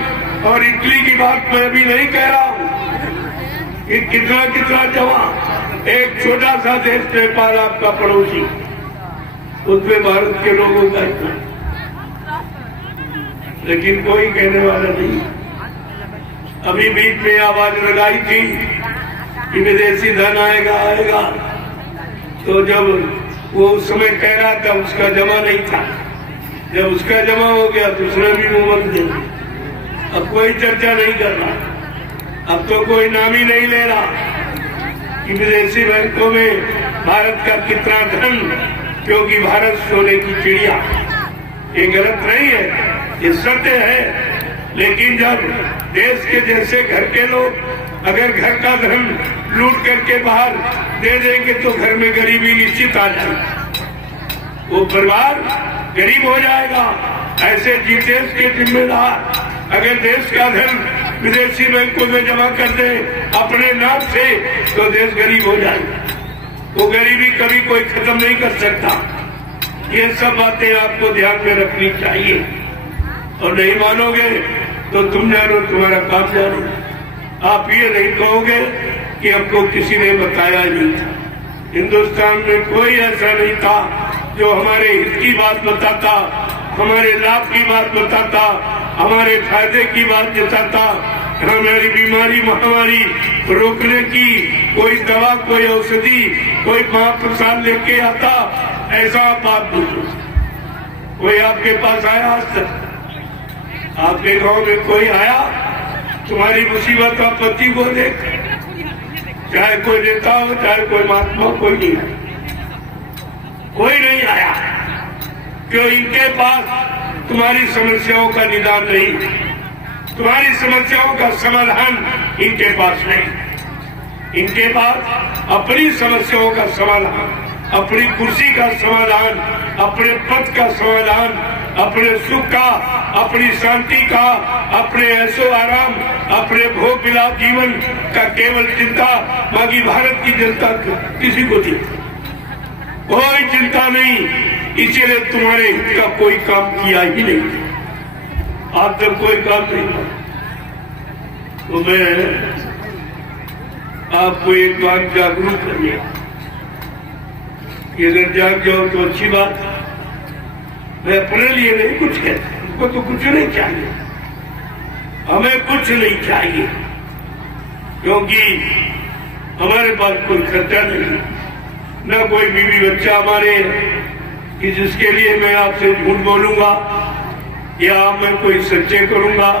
और इटली की बात मैं अभी नहीं कह रहा हूँ कि कितना कितना जमा। एक छोटा सा देश नेपाल, आपका पड़ोसी, उसमें भारत के लोगों का इतना, लेकिन कोई कहने वाला नहीं। अभी बीच में आवाज लगाई थी कि विदेशी धन आएगा आएगा, तो जब वो उस समय कह रहा था उसका जमा नहीं था, जब उसका जमा हो गया दूसरे भी मुंह बंद दिया। अब कोई चर्चा नहीं कर रहा, अब तो कोई नाम ही नहीं ले रहा कि विदेशी बैंकों में भारत का कितना धन, क्योंकि भारत सोने की चिड़िया। ये गलत नहीं है, ये सत्य है। लेकिन जब देश के जैसे घर के लोग अगर घर का धन लूट करके बाहर दे देंगे तो घर में गरीबी निश्चित आ जाएगी, वो परिवार गरीब हो जाएगा। ऐसे देश के जिम्मेदार अगर देश का धन विदेशी बैंकों में जमा कर दे अपने नाम से, तो देश गरीब हो जाएगा। वो गरीबी कभी कोई खत्म नहीं कर सकता। ये सब बातें आपको ध्यान में रखनी चाहिए, और नहीं मानोगे तो तुम जानो, तुम्हारा काम जानो। आप ये नहीं कहोगे कि हमको किसी ने बताया नहीं था। हिंदुस्तान में कोई ऐसा नहीं था जो हमारे हित की बात बताता, हमारे लाभ की बात बताता, हमारे फायदे की बात बताता, हमारी बीमारी महामारी रोकने की कोई दवा, कोई औषधि, कोई महाप्रसाद लेके आता। ऐसा बात पूछो, कोई आपके पास आया आज तक? आपके गांव में कोई आया तुम्हारी मुसीबत आपत्ति को देख? चाहे कोई नेता हो, चाहे कोई महात्मा, कोई नहीं आया, कोई नहीं आया। क्यों? इनके पास तुम्हारी समस्याओं का निदान नहीं, तुम्हारी समस्याओं का समाधान इनके पास नहीं। इनके पास अपनी समस्याओं का समाधान, अपनी कुर्सी का समाधान, अपने पद का समाधान, अपने सुख का, अपनी शांति का, अपने ऐशो आराम, अपने भोग विलास जीवन का केवल चिंता। बाकी भारत की जनता किसी को चिंता, कोई चिंता नहीं। इसीलिए तुम्हारे हित का कोई काम किया ही नहीं, आज तक कोई काम नहीं किया। तो मैं आपको एक बात जागरूक करिए कि अगर जाग जाओ तो अच्छी बात। मैं अपने लिए नहीं कुछ कहता, हमको तो कुछ नहीं चाहिए, हमें कुछ नहीं चाहिए, क्योंकि हमारे पास कोई खर्चा नहीं, न कोई बीवी बच्चा हमारे कि जिसके लिए मैं आपसे झूठ बोलूंगा या मैं कोई सच्चे करूंगा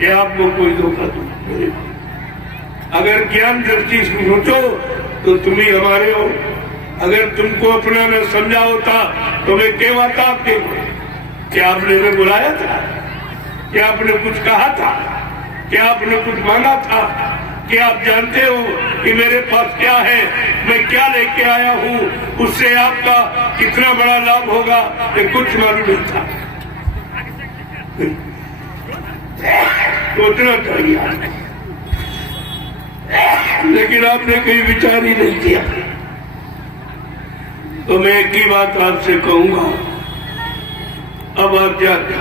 या आपको कोई धोखा दूंगा। अगर ज्ञान दृष्टि से सोचो तो तुम ही हमारे हो। अगर तुमको अपना न समझा होता तो मैं क्यों आता आपके? क्या आपने हमें बुलाया था? क्या आपने कुछ कहा था? क्या आपने कुछ मांगा था? क्या आप जानते हो कि मेरे पास क्या है, मैं क्या लेके आया हूँ, उससे आपका कितना बड़ा लाभ होगा? ये कुछ मालूम नहीं था। सोचना चाहिए, लेकिन आपने कोई विचार ही नहीं किया। तो मैं एक ही बात आपसे कहूंगा, अब आप जाते,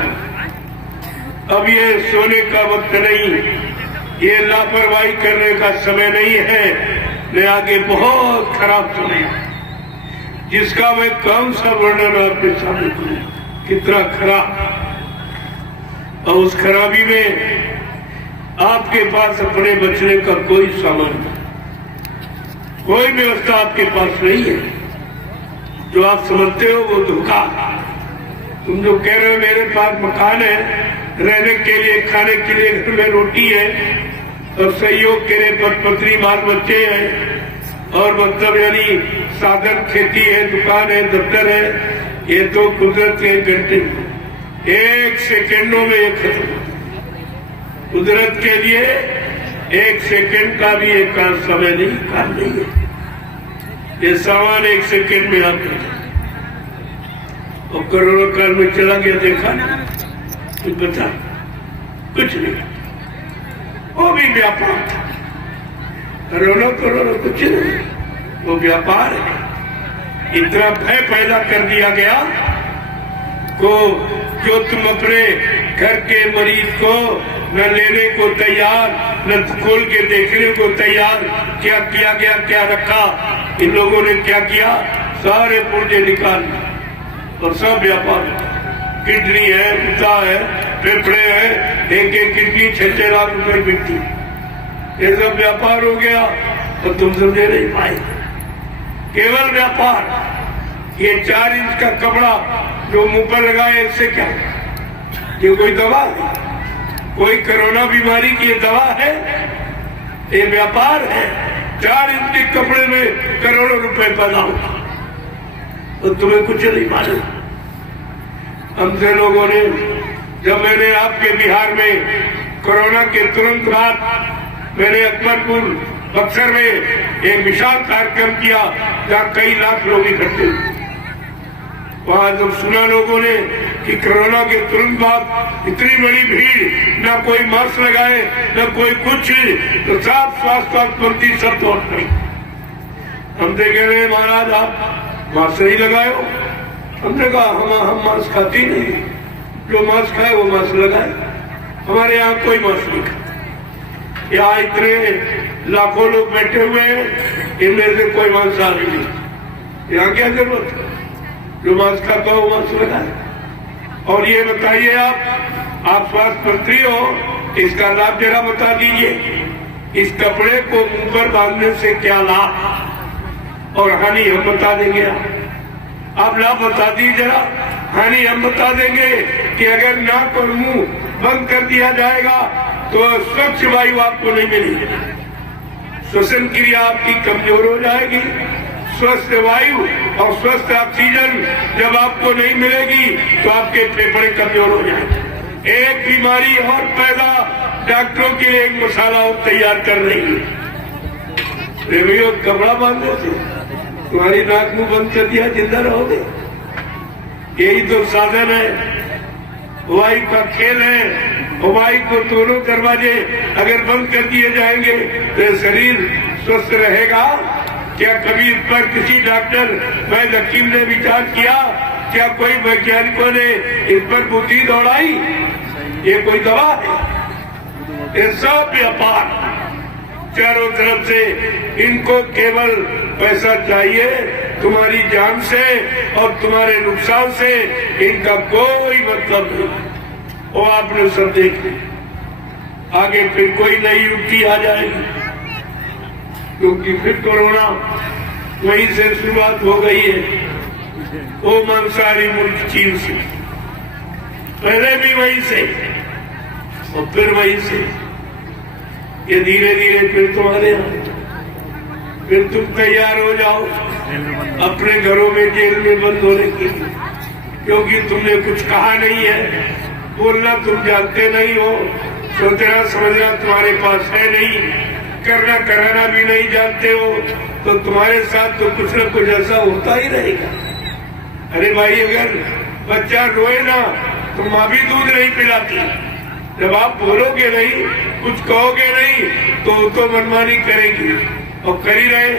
अब ये सोने का वक्त नहीं, ये लापरवाही करने का समय नहीं है। मैं आगे बहुत खराब समय, जिसका मैं कौन सा वर्णन आपके सामने करूं, कितना खराब। और उस खराबी में आपके पास अपने बचने का कोई सामान नहीं, कोई व्यवस्था आपके पास नहीं है। जो आप समझते हो वो धोखा। तुम जो कह रहे हो मेरे पास मकान है, रहने के लिए, खाने के लिए घर में रोटी है और सहयोग के लिए पत्नी बाल बच्चे हैं और मतलब यानी साधन खेती है, दुकान है, दफ्तर है, ये तो कुदरत के घंटे 1 सेकेंडों में ये खत्म। कुदरत के लिए 1 सेकेंड का भी एक समय नहीं, काम नहीं है। ये सामान 1 सेकेंड में आप और कोरोना काल में चला गया, देखा कुछ बता, कुछ नहीं, वो भी व्यापार था। कोरोना कुछ नहीं, वो व्यापार है। इतना भय पैदा कर दिया गया को जो तुम अपने घर के मरीज को न लेने को तैयार, न खोल के देखने को तैयार। क्या किया गया, क्या रखा इन लोगों ने, क्या किया, सारे पुर्जे निकाल और सब व्यापार। किडनी है, कुत्ता है, फेफड़े हैं, एक किडनी 6-6 लाख रुपए बिकती, ये सब व्यापार हो गया और तुम समझे नहीं पाए। केवल व्यापार। ये 4 इंच का कपड़ा जो मुंह पर लगाए, इससे क्या, ये कोई दवा है? कोई कोरोना बीमारी की दवा है? ये व्यापार है। 4 इंच के कपड़े में करोड़ों रुपए पैदा होता, तो तुम्हें कुछ नहीं मालूम। हमसे लोगों ने, जब मैंने आपके बिहार में कोरोना के तुरंत बाद मैंने अकबरपुर बक्सर में एक विशाल कार्यक्रम किया जहाँ कई लाख लोग इकट्ठे हुए। वहां जब सुना लोगों ने कि कोरोना के तुरंत बाद इतनी बड़ी भीड़, ना कोई मास्क लगाए, ना कोई कुछ, तो साफ स्वास्थ्य मंत्री सब तोड़ गई। हम कह रहे महाराज आप मास्क नहीं लगाए हो। हमने कहा हम मास्क खाते नहीं, जो मास्क खाए वो मास्क लगाए, हमारे यहाँ कोई मास्क नहीं खाता। यहाँ इतने लाखों लोग बैठे हुए हैं, इनमें से कोई मांसाहारी नहीं। यहाँ क्या जरूरत है? जो मास्क खाता हो मास्क लगाए। और ये बताइए आप स्वास्थ्य मंत्री हो, इसका लाभ जरा बता दीजिए। इस कपड़े को मुंह पर बांधने से क्या लाभ और हानि हम बता देंगे। आप लाभ बता दीजिए जरा, हानि हम बता देंगे कि अगर नाक और मुंह बंद कर दिया जाएगा तो स्वच्छ वायु आपको नहीं मिलेगी, श्वसन क्रिया आपकी कमजोर हो जाएगी। स्वस्थ वायु और स्वस्थ ऑक्सीजन जब आपको नहीं मिलेगी तो आपके फेफड़े कमजोर हो जाएंगे। एक बीमारी और पैदा डॉक्टरों के लिए एक मसाला और तैयार कर रही है। प्रेमियों, कपड़ा बांधने से तुम्हारी नाक मुंह बंद कर दिया, जिंदा रहोगे। यही तो साधन है, वायु का खेल है। वायु को दोनों दरवाजे अगर बंद कर दिए जाएंगे तो शरीर स्वस्थ रहेगा। क्या कभी इस पर किसी डॉक्टर वैद हकीम ने विचार किया? क्या कोई वैज्ञानिकों ने इस पर बुद्धि दौड़ाई? ये कोई दवा है? ये सब व्यापार चारों तरफ से। इनको केवल पैसा चाहिए, तुम्हारी जान से और तुम्हारे नुकसान से इनका कोई मतलब नहीं। वो आपने सब देख लिया। आगे फिर कोई नई युक्ति आ जाएगी, क्योंकि फिर कोरोना वहीं से शुरुआत हो गई है। वो मांसाहारी मुल्क चीन से, पहले भी वहीं से और फिर वहीं से। ये धीरे धीरे फिर तुम्हारे यहाँ, फिर तुम तैयार हो जाओ अपने घरों में जेल में बंद होने की, क्योंकि तुमने कुछ कहा नहीं है। बोलना तुम जानते नहीं हो, सोचना समझना तुम्हारे पास है नहीं, करना कराना भी नहीं जानते हो, तो तुम्हारे साथ तो कुछ न कुछ ऐसा होता ही रहेगा। अरे भाई, अगर बच्चा रोए ना तो माँ भी दूध नहीं पिलाती। जब आप बोलोगे नहीं, कुछ कहोगे नहीं, तो मनमानी करेगी और कर ही रहे।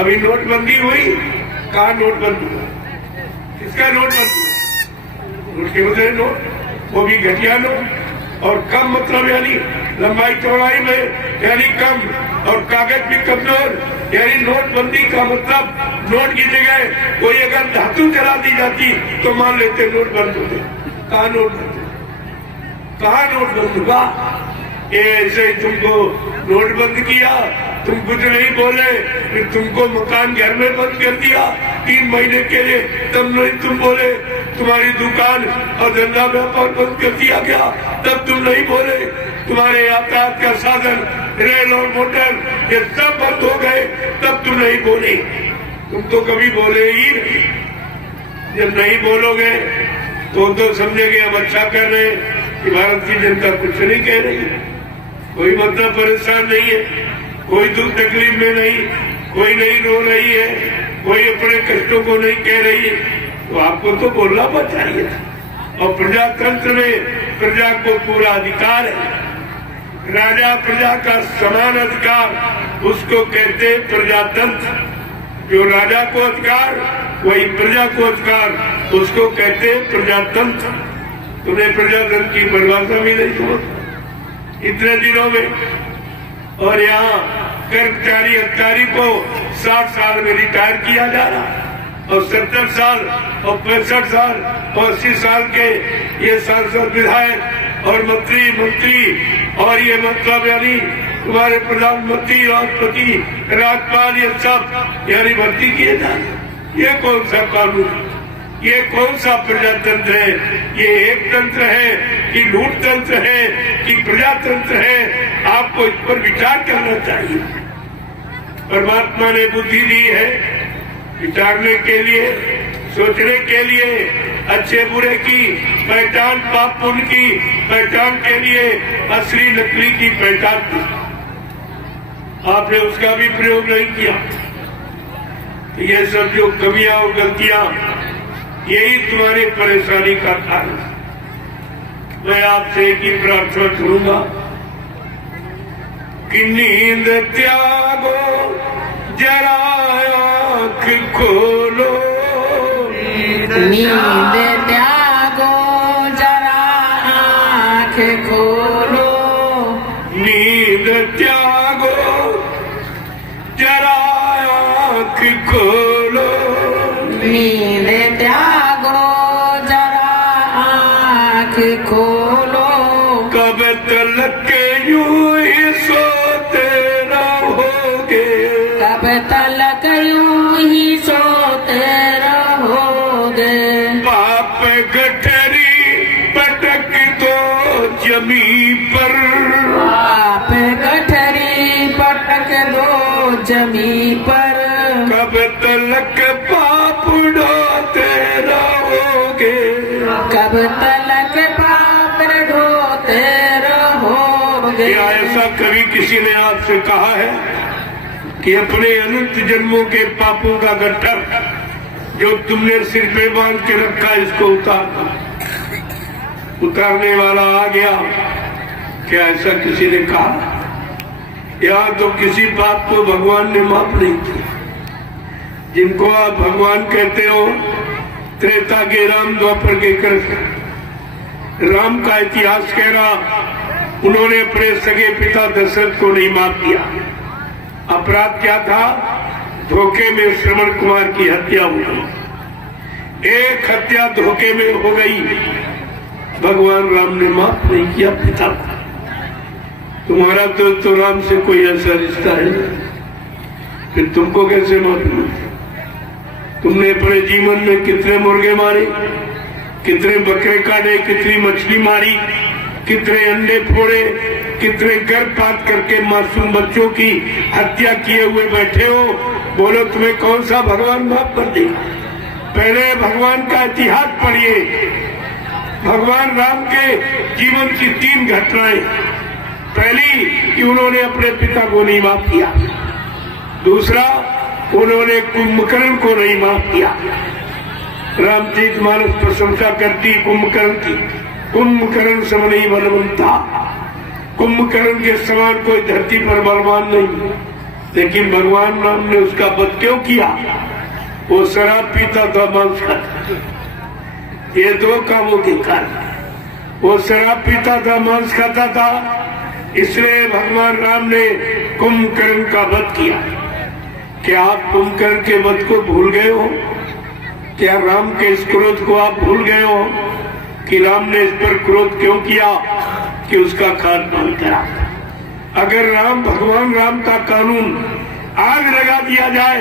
अभी नोटबंदी हुई, कहा नोटबंदी हुआ? किसका नोटबंदी? नोट के बदले नोट, वो भी घटिया नोट और कम, मतलब यानी लंबाई चौड़ाई में यानी कम, और कागज भी कमजोर। यानी नोटबंदी का मतलब नोट की जगह कोई अगर धातु जला दी जाती तो मान लेते नोट बंद होते। कहा नोट बंद, कहाँ नोट बंद हुआ? ये ऐसे ही तुमको नोट बंद किया, तुम कुछ नहीं बोले, फिर तुमको मकान घर में बंद कर दिया 3 महीने के लिए, तब नहीं तुम बोले। तुम्हारी दुकान और धंधा व्यापार बंद कर दिया गया, तब तुम नहीं बोले। तुम्हारे यातायात का साधन, रेल और मोटर, ये सब बंद हो गए, तब तुम नहीं बोले। तुम तो कभी बोले ही नहीं। जब नहीं बोलोगे तो समझेंगे हम अच्छा कर रहे हैं कि भारत की जनता कुछ नहीं कह रही है, कोई मतलब परेशान नहीं है, कोई दुख तकलीफ में नहीं, कोई नहीं रो रही है, कोई अपने कष्टों को नहीं कह रही है, तो आपको तो बोलना चाहिए था। और प्रजातंत्र में प्रजा को पूरा अधिकार है, राजा प्रजा का समान अधिकार, उसको कहते हैं प्रजातंत्र। जो राजा को अधिकार वही प्रजा को अधिकार, उसको कहते हैं प्रजातंत्र। तुमने प्रजातंत्र की परिभाषा भी नहीं समझ इतने दिनों में। और यहाँ कर्मचारी अधिकारी को 60 साल में रिटायर किया जा रहा, और 70 साल और 65 साल और 80 साल के ये सांसद, विधायक और मंत्री और ये मतलब यानी तुम्हारे प्रधानमंत्री, राष्ट्रपति, राज्यपाल, ये सब यानी भर्ती किए जा रहे। ये कौन सा कानून, ये कौन सा प्रजातंत्र है? ये एक तंत्र है कि लूट तंत्र है कि प्रजातंत्र है? आपको इस पर विचार करना चाहिए। परमात्मा ने बुद्धि दी है विचारने के लिए, सोचने के लिए, अच्छे बुरे की पहचान, पाप पुण्य की पहचान के लिए, असली नकली की पहचान की। आपने उसका भी प्रयोग नहीं किया। ये सब जो कमियां और गलतियां, यही तुम्हारी परेशानी का कारण। मैं आपसे एक ही प्रार्थना करूंगा कि नींद त्यागो, जरा आँख खोलो, नींद त्यागो, जरा आँख खोलो, नींद त्यागो, जरा आँख खोलो, नींद त्यागो, जरा आँख खोलो। कब तलक यूं ही सोते रहोगे, कब तलक यूं ही सोते रहोगे। पाप गठरी पटक दो जमी पर, आप गठरी पटक दो जमी पर। कब तलक पाप ढोते रहोगे, कब तलक पाप ढोते रहोगे। क्या ऐसा कभी किसी ने आपसे कहा है कि अपने अनंत जन्मों के पापों का गट्ठर जो तुमने सिर पे बांध के रखा, इसको उतारने वाला आ गया? क्या ऐसा किसी ने कहा? यहाँ तो किसी पाप को भगवान ने माफ नहीं किया। जिनको आप भगवान कहते हो, त्रेता के राम, द्वापर के कृष्ण। राम का इतिहास कह रहा, उन्होंने अपने सगे पिता दशरथ को नहीं माफ किया। अपराध क्या था? धोखे में श्रवण कुमार की हत्या हो गई। एक हत्या धोखे में हो गई, भगवान राम ने माफ नहीं किया पिता को। तुम्हारा तो राम से कोई ऐसा रिश्ता है, फिर तुमको कैसे मालूम? तुमने अपने जीवन में कितने मुर्गे मारे, कितने बकरे काटे, कितनी मछली मारी, कितने अंडे फोड़े, कितने गर्भपात करके मासूम बच्चों की हत्या किए हुए बैठे हो। बोलो तुम्हें कौन सा भगवान माफ कर देगा? पहले भगवान का इतिहास पढ़िए। भगवान राम के जीवन की 3 घटनाएं। पहली कि उन्होंने अपने पिता को नहीं माफ किया। दूसरा, उन्होंने कुंभकर्ण को नहीं माफ किया। रामचरितमानस प्रशंसा करती कुंभकर्ण की। कुंभकर्ण सम नहीं बलवंता, कुंभकर्ण के समान कोई धरती पर बलवान नहीं। लेकिन भगवान राम ने उसका वध क्यों किया? वो शराब पीता था, मांस खाता। ये 2 कामों के कारण। वो शराब पीता था, मांस खाता था, इसलिए भगवान राम ने कुंभकर्ण का वध किया। क्या आप कुंभकर्ण के वध को भूल गए हो? क्या राम के इस क्रोध को आप भूल गए हो कि राम ने इस पर क्रोध क्यों किया? कि उसका खात्मा करा। अगर भगवान राम का कानून आग लगा दिया जाए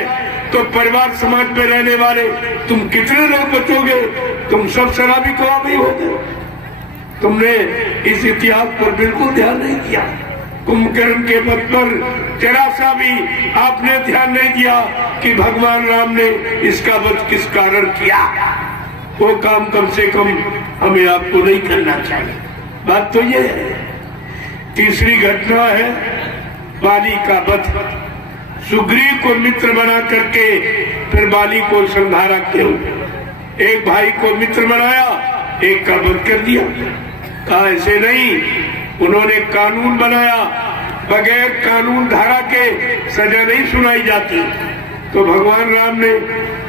तो परिवार समाज में रहने वाले तुम कितने लोग बचोगे? तुम सब शराबी कौमी हो गए। तुमने इस इतिहास पर बिल्कुल ध्यान नहीं किया। कुंभकर्ण के पद पर जरा सा भी आपने ध्यान नहीं दिया कि भगवान राम ने इसका वध किस कारण किया। वो काम कम से कम हमें आपको नहीं करना चाहिए। बात तो ये है। तीसरी घटना है बाली का वध। सुग्रीव को मित्र बना करके फिर बाली को संहारा क्यों? एक भाई को मित्र बनाया, एक का वध कर दिया। कहा ऐसे नहीं, उन्होंने कानून बनाया, बगैर कानून धारा के सजा नहीं सुनाई जाती। तो भगवान राम ने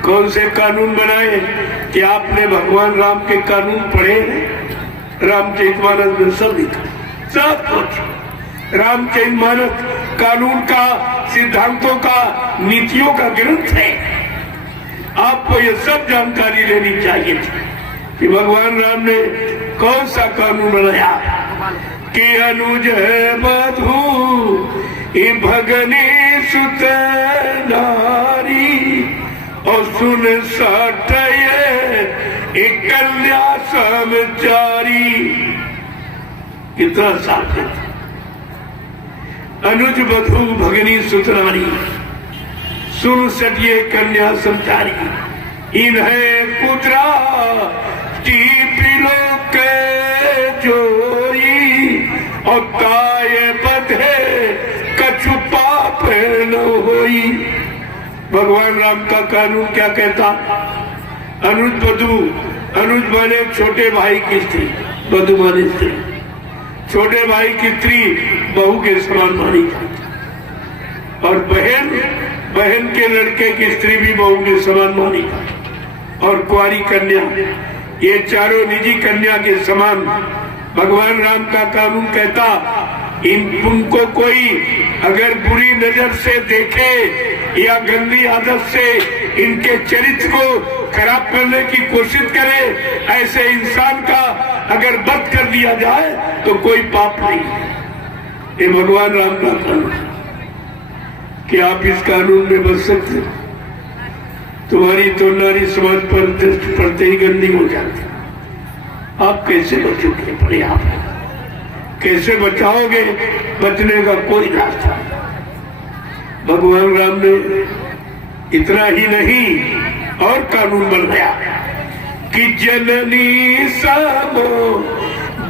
कौन से कानून बनाए कि आपने भगवान राम के कानून पढ़े? रामचरितमानस में सब लिखा, सब कुछ। रामचरितमानस कानून का, सिद्धांतों का, नीतियों का ग्रंथ है। आपको ये सब जानकारी लेनी चाहिए कि भगवान राम ने कौन सा कानून बनाया कि अनुज बधू भगनी सुत नारी और सुन सटय कन्या समचारी। कितना साफ है। अनुज बधू भगनी सुत नारी सुन सटिए कन्या समचारी। इन्हें पुत्रा टीपिलो के जोई और काय बधे कछु पाप न होई। भगवान राम का कानून क्या कहता? अनुज बधू, अनुज माने छोटे भाई की स्त्री, बधू माने स्त्री। छोटे भाई की स्त्री बहू के समान मानी जाती और बहन, बहन के लड़के की स्त्री भी बहू के समान मानी जाती। और कुंवारी कन्या, ये चारों निजी कन्या के समान भगवान राम का कानून कहता उनको कोई अगर बुरी नजर से देखे या गंदी आदत से इनके चरित्र को खराब करने की कोशिश करे, ऐसे इंसान का अगर वध कर दिया जाए तो कोई पाप नहीं। ये भगवान राम का कानून। क्या आप इस कानून में बच सकते? तुम्हारी तो नारी समाज पर दृष्टि पड़ते ही गंदी हो जाती। आप कैसे बचोगे? पड़े आप कैसे बचाओगे? बचने का कोई रास्ता। भगवान राम ने इतना ही नहीं और कानून बनाया कि जननी समो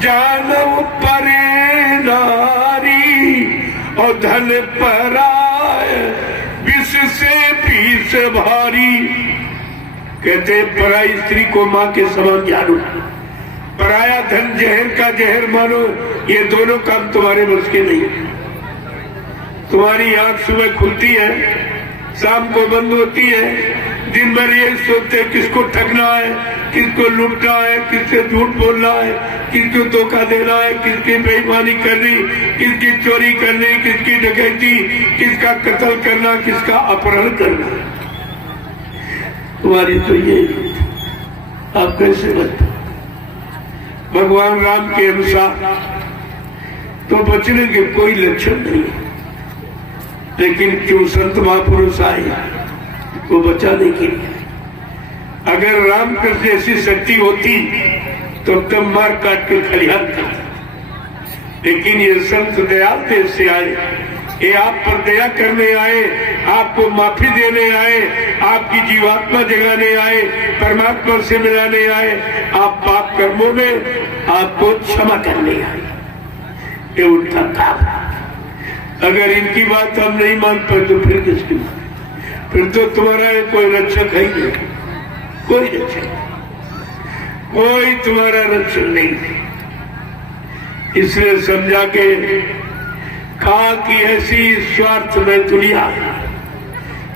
जानव परे नारी और धन पराय विष से पीस भारी। कहते पराई स्त्री को माँ के समान जानो, पराया धन जहर का जहर मानो। ये दोनों काम तुम्हारे बस के नहीं। तुम्हारी आंख सुबह खुलती है, शाम को बंद होती है। दिन भर ये सोचते किसको ठगना है, किसको लूटना है, किससे झूठ बोलना है, किसको धोखा देना है, किसकी बेईमानी करनी, किसकी चोरी करनी, किसकी डकैती, किसका कत्ल करना, किसका अपहरण करना। तुम्हारी तो ये आप कैसे बचते? भगवान राम के अनुसार तो बचने के कोई लक्षण नहीं, लेकिन क्यों संत महापुरुष आए वो बचाने के लिए। अगर रामकृष्ण जैसी शक्ति होती तो तब मार काट के खलिहान करते। लेकिन ये संत दयाल देश से आए, ये आप पर दया करने आए, आपको माफी देने आए, आपकी जीवात्मा जगाने आए, परमात्मा से मिलाने आए, आप पाप कर्मों में आपको क्षमा करने आए। ये उनका काम। अगर इनकी बात हम नहीं मान पाए तो फिर किसकी बात? फिर तो तुम्हारा कोई रक्षक है ही नहीं, कोई रक्षक, कोई तुम्हारा रक्षक नहीं। इसलिए समझा के कहा कि ऐसी स्वार्थ में दुनिया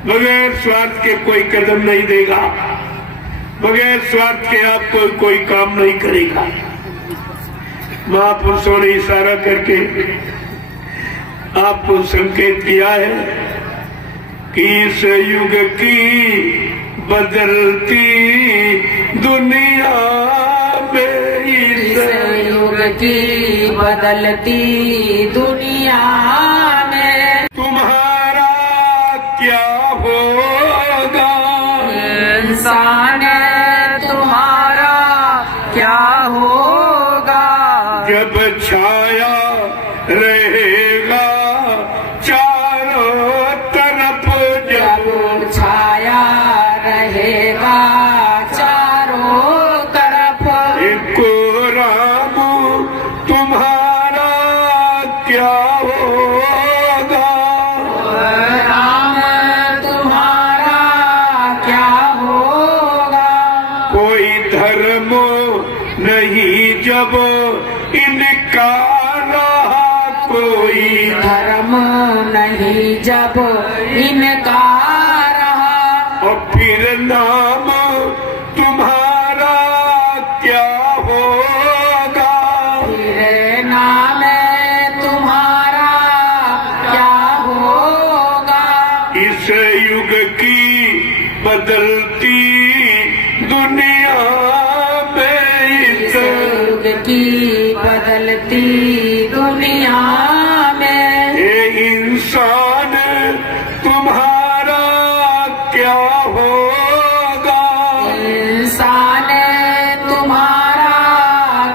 बगैर स्वार्थ के कोई कदम नहीं देगा, बगैर स्वार्थ के आप कोई काम नहीं करेगा। महापुरुषों ने इशारा करके आपको संकेत किया है कि इस युग की बदलती दुनिया में, इस युग की बदलती दुनिया में तुम्हारा क्या होगा? इंसान तुम्हारा क्या होगा? जब छाया रहेगा चारों तरफ, जब छाया रहेगा चारों तरफ, एको राम तुम्हारा क्या होगा? राम तुम्हारा क्या होगा? कोई धर्म नहीं जब इनका रहा, कोई धर्म नहीं जब इनका रहा, और फिर नाम तुम्हारा क्या होगा? फिर नाम तुम्हारा क्या होगा? इस युग की बदलती दुनिया में, इस युग की बदलती दुनिया में, ये इंसान तुम्हारा क्या होगा? इंसान तुम्हारा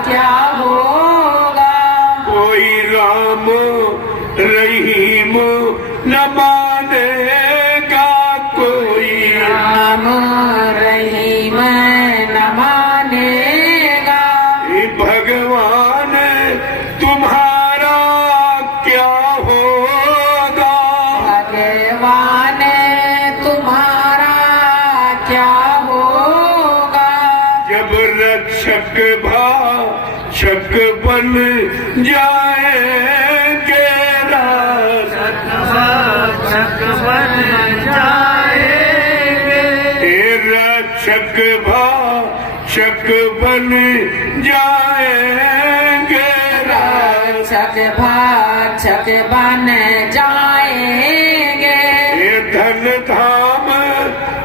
क्या होगा? कोई राम रहीम न मानेगा, कोई राम रहीम न मानेगा, भगवान तुम्हारा क्या होगा? भगवान तुम्हारा क्या होगा? जब रक्षक भाषक बन जाएंगे, रक्षक बन जाएंगे, रक्षक भाषक बन जाएंगे, रक्षक भाक्षक बन जाएंगे, ये धन धाम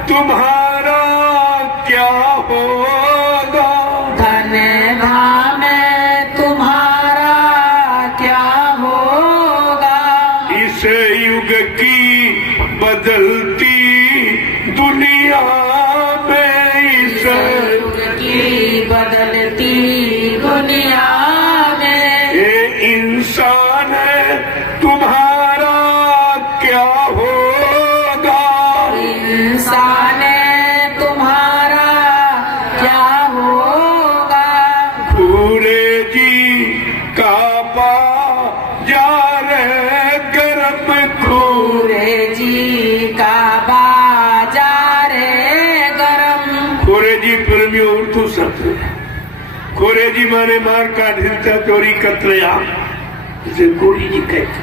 तुम्हारा क्या होगा? धन धाम तुम्हारा क्या होगा? इस युग की बदलती दुनिया में, इस युग की बदलती दुनिया में, ये इंसान तुम्हारा क्या होगा? इंसान तुम्हारा क्या होगा? पूरे जी का बाजार गरम, पूरे जी का बाजार गरम, खोरे जी प्रेमी उर्दू शब्द, खोरे जी माने मार का ढिलता चोरी कतलेआम, इसे गोरी जी कहते।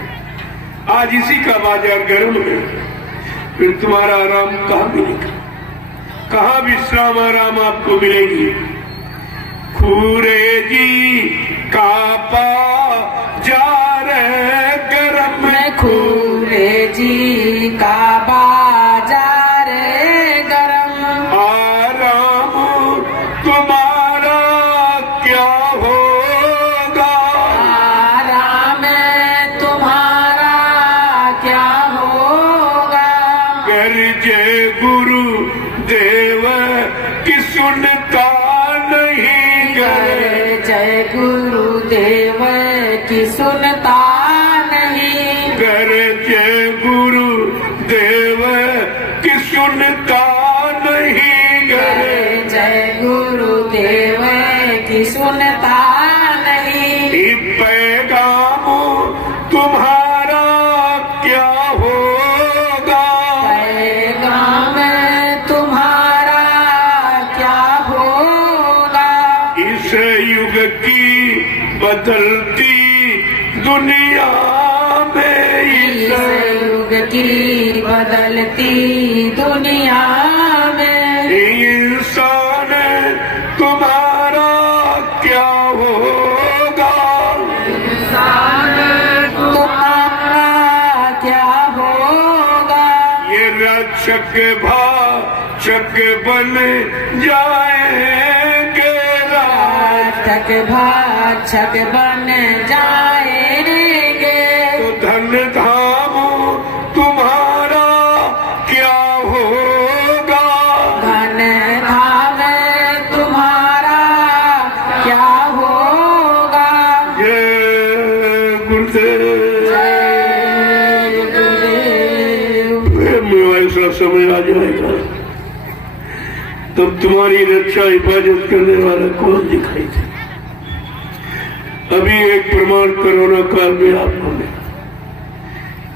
आज इसी का बाजार गर्म है, फिर तुम्हारा आराम कहाँ मिलेगा? कहाँ विश्राम आराम आपको मिलेगी? खूरे जी का बाजार गरम, खूरे जी का बाजार गरम, आराम तुम्हारा क्या होगा? आराम तुम्हारा क्या होगा? गरजे गुरु देव की सुनता नहीं, जय गुरुदेव की सुनता नहीं, गरजे गुरु देव की सुनता नहीं, जय गुरुदेव की सुनता नहीं, पैगाम तुम्हारा क्या होगा? पैगाम तुम्हारा क्या होगा? इस युग की बदलती दुनिया में, इस इस युग की बदलती दुनिया में, इंसान तुम्हारा क्या होगा? तुम्हारा क्या होगा? ये रक्षक भाषक बन जाएंगे, सार्थक भाक्षक बन जाएंगे। तो धन्य धाम तुम्हारा क्या होगा, धन धाम तुम्हारा क्या होगा। जय गुरुदेव। जय गुरुदेव। ऐसा समय आ जाएगा तब तुम्हारी रक्षा हिफाजत करने वाला कौन दिखाई दे। अभी एक प्रमाण कोरोना काल में आपको मिला,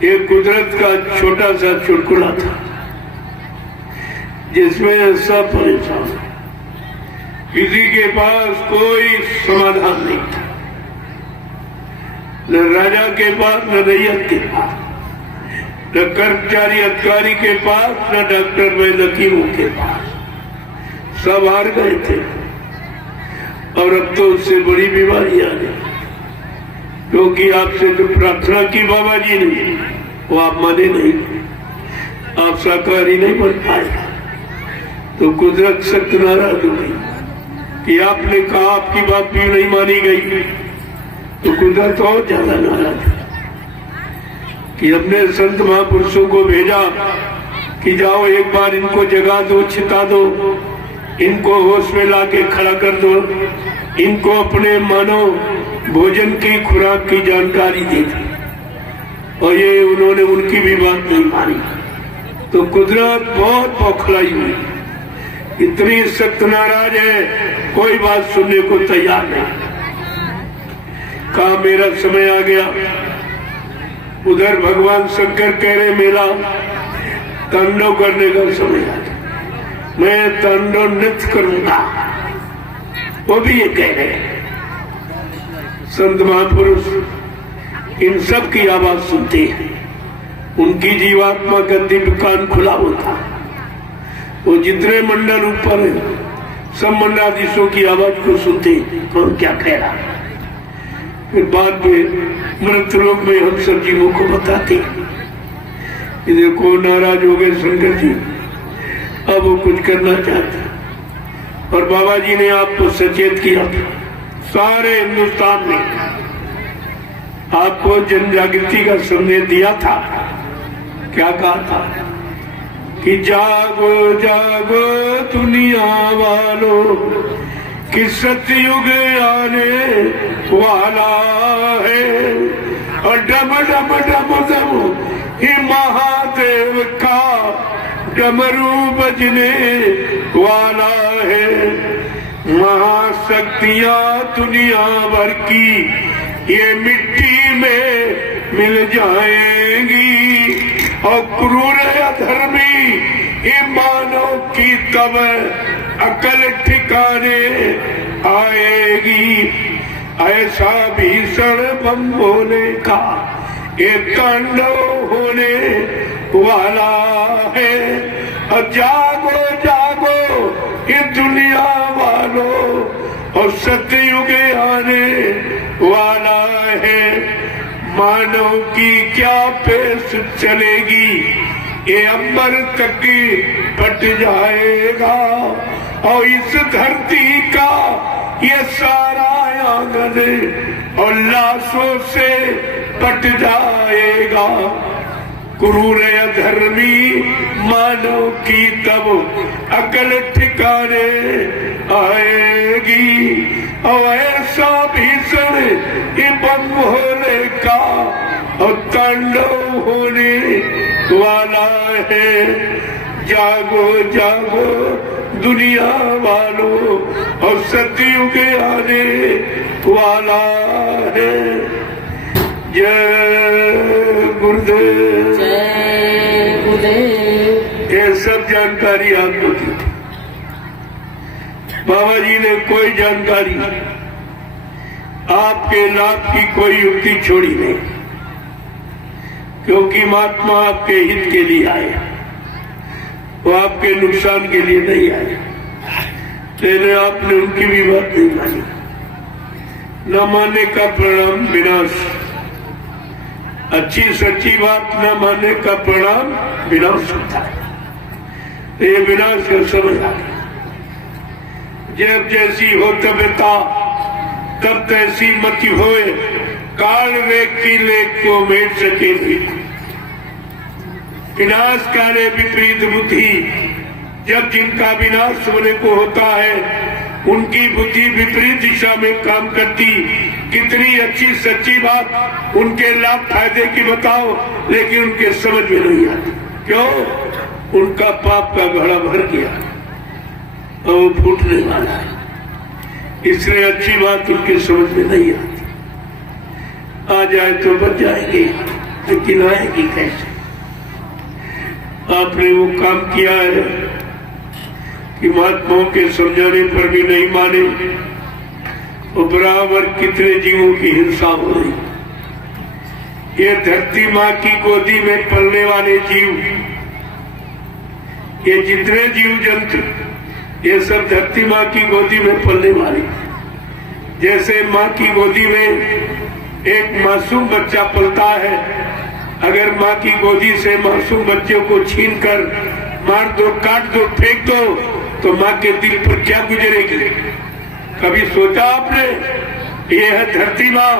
एक कुदरत का छोटा सा चुटकुला था जिसमें सब परेशान, किसी के पास कोई समाधान नहीं था, न राजा के पास, न रैयत के पास, न कर्मचारी अधिकारी के पास, न डॉक्टर वैद्य हकीमों के पास। सब हार गए थे और अब तो उससे बड़ी बीमारी आ गई, क्योंकि आपसे जो प्रार्थना की बाबा जी ने वो आप माने नहीं, आप शाकाहारी नहीं बन पाए। तो कुदरत सख्त नाराज हो गई कि आपने कहा आपकी बात भी नहीं मानी गई, तो कुदरत और ज्यादा नाराज है कि अपने संत महापुरुषों को भेजा कि जाओ एक बार इनको जगा दो, छिता दो, इनको होश में लाके खड़ा कर दो, इनको अपने मानो भोजन की खुराक की जानकारी दी थी। और ये उन्होंने उनकी भी बात नहीं मानी। तो कुदरत बहुत बौखलाई हुई, इतनी सख्त नाराज है, कोई बात सुनने को तैयार नहीं। कहा मेरा समय आ गया। उधर भगवान शंकर कह रहे मेरा तांडव करने का समय आ गया, मैं तांडव नृत्य करूंगा। वो भी ये कह रहे। संत महापुरुष इन सब की आवाज सुनते हैं, उनकी जीवात्मा का दिव्य कान खुला होता है। वो जितने मंडल ऊपर है सब मंडलाधीशों की आवाज को सुनते हैं, कौन क्या कह रहा है। फिर बाद में मृत्यु लोक में हम सब जीवों को बताते हैं कि देखो नाराज हो गए शंकर जी, अब वो कुछ करना चाहते। और बाबा जी ने आपको सचेत किया था, सारे हिंदुस्तान में आपको जन जागृति का संदेश दिया था। क्या कहा था कि जागो जागो दुनिया वालों कि सतयुग आने वाला है, और डम डम डम डम ही महादेव का डमरू बजने वाला है। महाशक्तियां दुनिया भर की ये मिट्टी में मिल जाएंगी, और क्रूर अधर्मी ईमानों की तब अकल ठिकाने आएगी। ऐसा भीषण बम होने का एक तांडव होने वाला है। और जागो जागो ये दुनिया वालों, और सतयुग आने वाला है। मानव की क्या पेश चलेगी, ये अंबर तक फट जाएगा, और इस धरती का ये सारा आंगन और लाशों से पट जाएगा। क्रूर अधर्मी मानव की तब अकल ठिकाने आएगी, और ऐसा भीषण बम होने का और तांडव होने वाला है। जागो जागो दुनिया वालों, और सतयुग आने वाला है। जय गुरुदेव। जय गुरुदेव। ये सब जानकारी आपको दी थी। बाबा जी ने कोई जानकारी आपके लाभ की कोई युक्ति छोड़ी नहीं, क्योंकि महात्मा आपके हित के लिए आए, वो आपके नुकसान के लिए नहीं आए। लेकिन आपने उनकी भी बात नहीं मानी। न मानने का परिणाम विनाश, अच्छी सच्ची बात न मानने का परिणाम विनाश होता है। ये विनाश का समझ आ गया। जब जैसी हो तबियता तब तैसी मति होए काल वेग की लेख को मेट सके विनाश कार्य विपरीत बुद्धि। जब जिनका विनाश होने को होता है उनकी बुद्धि विपरीत दिशा में काम करती। कितनी अच्छी सच्ची बात उनके लाभ फायदे की बताओ, लेकिन उनके समझ में नहीं आती। क्यों? उनका पाप का घड़ा भर गया और वो फूटने वाला है, इसलिए अच्छी बात उनके समझ में नहीं आती। आ जाए तो बच जाएंगे, लेकिन आएगी कैसे? आपने वो काम किया है कि महात्माओं के समझाने पर भी नहीं माने और बराबर कितने जीवों की हिंसा हो रही। ये धरती माँ की गोदी में पलने वाले जीव, ये जितने जीव जंतु, ये सब धरती माँ की गोदी में पलने वाले। जैसे माँ की गोदी में एक मासूम बच्चा पलता है, अगर माँ की गोदी से मासूम बच्चे को छीनकर मार दो, काट दो, फेंक दो, तो माँ के दिल पर क्या गुजरेगी? कभी सोचा आपने? ये है धरती माँ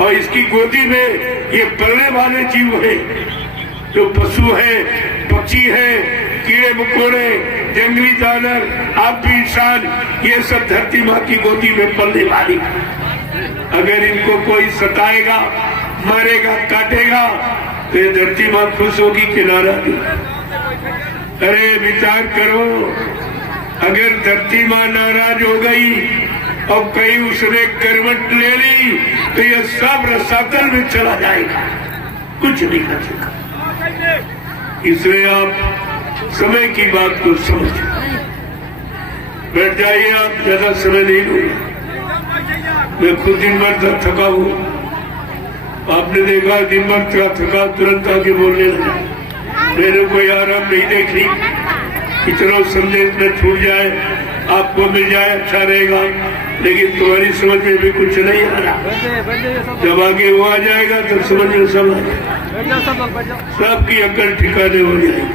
और इसकी गोदी में ये पलने वाले जीव हैं, जो पशु है, पक्षी है, कीड़े मकोड़े, जंगली जानवर, आप भी इंसान, ये सब धरती माँ की गोदी में पलने वाली। अगर इनको कोई सताएगा, मारेगा, काटेगा, तो ये धरती माँ खुश होगी कि नाराज? अरे विचार करो, अगर धरती माँ नाराज हो गई और कहीं उसने करवट ले ली तो ये सब रसातल में चला जाएगा, कुछ नहीं बचेगा। इसलिए आप समय की बात को समझिए। बैठ जाइए, आप ज्यादा समय नहीं लूंगा। मैं खुद दिन भर थका हूँ, आपने देखा दिन भर थका तुरंत आके बोलने लगा। मैंने कोई आराम नहीं देख ली कि चलो संदेश में छूट जाए, आपको मिल जाए, अच्छा रहेगा, लेकिन तुम्हारी समझ में भी कुछ नहीं आ रहा। जब आगे वो आ जाएगा तो समझ में सब आ जाएगा, सबकी अकल ठिकाने हो जाएगी।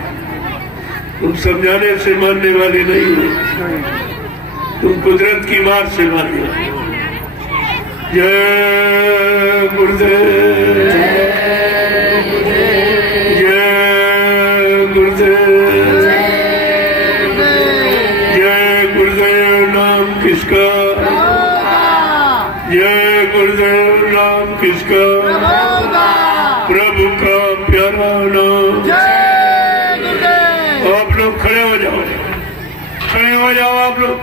तुम समझाने से मानने वाले नहीं हो, तुम कुदरत की मार से मानने वाले। जय गुरुदेव, जय गुरुदेव, जय गुरुदेव। नाम किसका? जय गुरुदेव। नाम किसका? प्रभु का प्यारा नाम। आप लोग खड़े हो जाओ, खड़े हो जाओ आप लोग।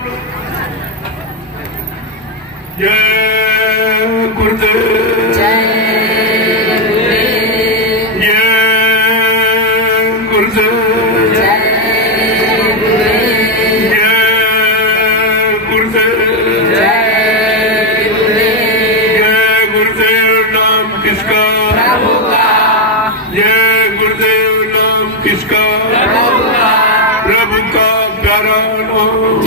जय गुरुदेव, जय गुरुदेव, जय गुरुदेव, जय गुरुदेव। नाम किसका? जय गुरुदेव। नाम किसका? प्रभु का प्यारा नाम।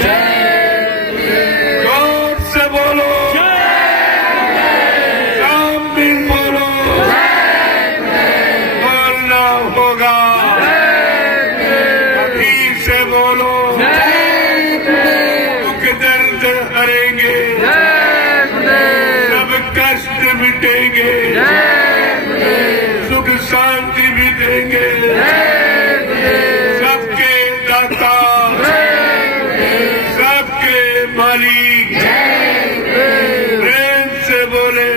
जोर से बोलो, सामने बोलो, बोलना होगा। अभी से बोलो, दुख दर्द हरेंगे, सब कष्ट मिटेंगे, सुख शांति भी देंगे। सबके दाता, सबके मालिक, प्रेम से बोले।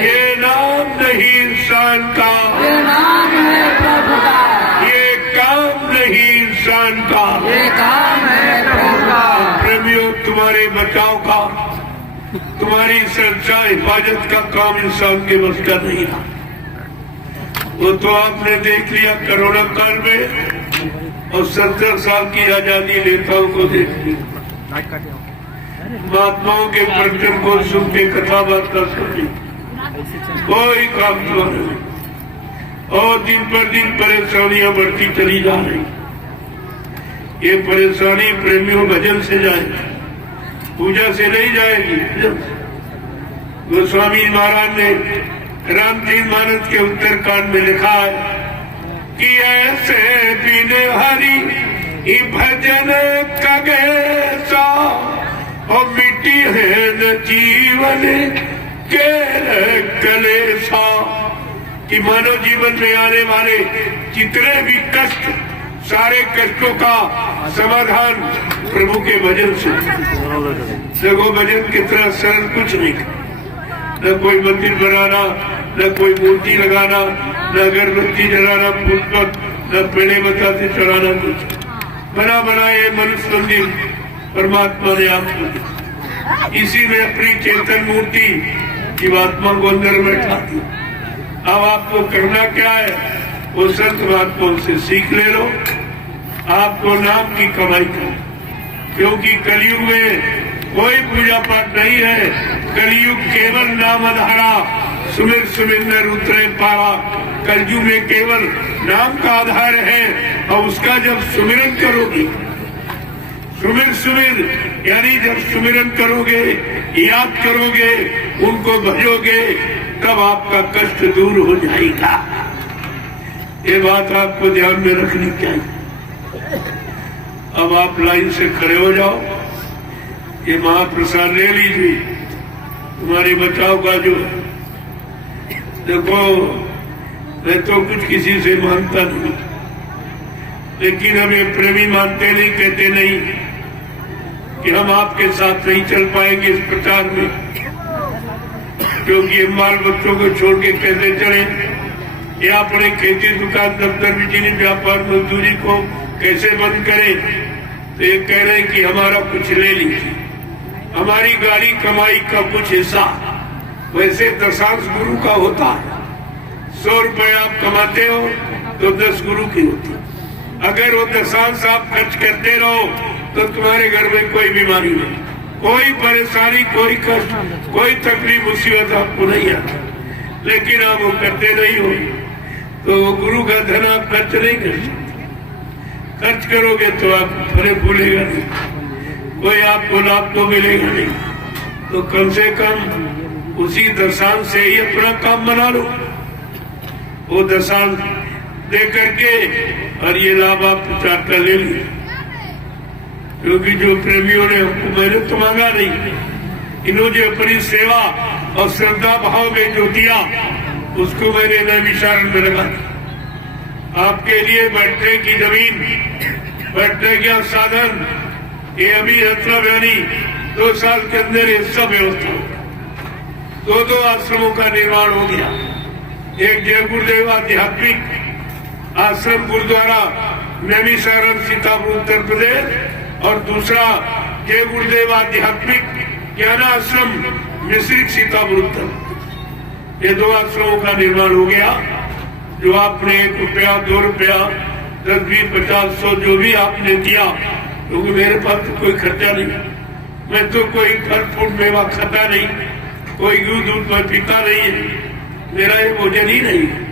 ये नाम नहीं इंसान का, ये नाम है प्रभु का, ये काम नहीं इंसान का, ये काम है प्रभु का। प्रेमियों, तुम्हारे बचाव का, तुम्हारी सुरक्षा हिफाजत का काम इंसान के बस का नहीं था। वो तो आपने देख लिया कोरोना काल में, और 70 साल की आजादी नेताओं को देख लिया। महात्माओं के प्रवचन को सुन के कथा वार्ता सुनी, कोई काम नहीं, और दिन पर दिन परेशानियां बढ़ती चली जा रही। ये परेशानी प्रेमियों भजन से जाएगी, पूजा से नहीं जाएगी। गोस्वामी महाराज ने रामचरित मानस के उत्तरकांड में लिखा है कि ऐसे बिन हरि भजन कगेसा और मिट्टी है न जीवन के कलेसा, कि मानव जीवन में आने वाले जितने भी कष्ट, सारे कष्टों का समाधान प्रभु के भजन से। देखो भजन कितना सरल, कुछ नहीं, न कोई मंदिर बनाना, न कोई मूर्ति लगाना, न अगरबत्ती जलाना, पुष्प, न पेड़े बताते चढ़ाना, कुछ बना बनाए मनुष्य मंदिर परमात्मा ने आपको दी। इसी में अपनी चेतन मूर्ति जीवात्मा को अंदर बैठा दी। अब आपको करना क्या है, वो संत महात्माओं से सीख ले लो, आपको नाम की कमाई करो, क्योंकि कलयुग में कोई पूजा पाठ नहीं है। कलयुग केवल नाम आधारा, सुमिर सुमिंदर उतरे पारा। कलयुग में केवल नाम का आधार है, और उसका जब सुमिरन करोगे, सुमिर यानी जब सुमिरन करोगे, याद करोगे, उनको भजोगे, तब आपका कष्ट दूर हो जाएगा। ये बात आपको ध्यान में रखनी चाहिए। अब आप लाइन से खड़े हो जाओ, ये महाप्रसाद ले लीजिए, तुम्हारे बचाव का जो। देखो मैं तो कुछ किसी से मानता नहीं, लेकिन हमें प्रेमी मानते नहीं, कहते नहीं कि हम आपके साथ नहीं चल पाएंगे इस प्रचार में, क्योंकि हम बाल बच्चों को छोड़ के कैसे चले, या अपने खेती दुकान दफ्तर बिजली व्यापार मजदूरी को कैसे बंद करें। तो ये कह रहे हैं कि हमारा कुछ ले लीजिए, हमारी गाड़ी कमाई का कुछ हिस्सा। वैसे दशांश गुरु का होता है, 100 रुपए आप कमाते हो तो 10 गुरु की होती। अगर वो दशांश आप खर्च करते रहो तो तुम्हारे घर में कोई बीमारी नहीं, कोई परेशानी, कोई कष्ट, कोई तकलीफ मुसीबत आपको नहीं आती। लेकिन आप वो करते नहीं हो, तो वो गुरु का धन आप खर्च नहीं कर सकते। खर्च करोगे तो आप फले फूलेगा नहीं, कोई आपको लाभ तो मिलेगा नहीं। तो कम से कम उसी दशांश से ही अपना काम बना लो, वो दशांश दे करके, और ये लाभ आप प्रचार का ले लीजिए। क्योंकि जो प्रेमियों ने हमको, मैंने तो मांगा नहीं, इन्होंने अपनी सेवा और श्रद्धा भाव में जो दिया उसको मैंने नैमिषारण में लगा दिया। आपके लिए बैठने की जमीन, बैठने का साधन, ये अभी मतलब यानी 2 साल के अंदर ये सब व्यवस्था हो गया। 2 आश्रमों का निर्माण हो गया। एक जय गुरुदेव आध्यात्मिक आश्रम गुरुद्वारा नैमिषारण सीतापुर उत्तर प्रदेश, और दूसरा जय गुरुदेव आध्यात्मिक ज्ञान आश्रम मिश्रिक सीतापुर उत्तर प्रदेश। ये 2 आश्रमों का निर्माण हो गया। जो आपने 1 रुपया, 2 रुपया, 10, 20, 50, 100 जो भी आपने दिया, क्योंकि मेरे पास तो कोई खर्चा नहीं, मैं तो कोई फल फूल मेवा खाता नहीं, कोई दूध मैं पीता नहीं है, मेरा ये भोजन ही नहीं है।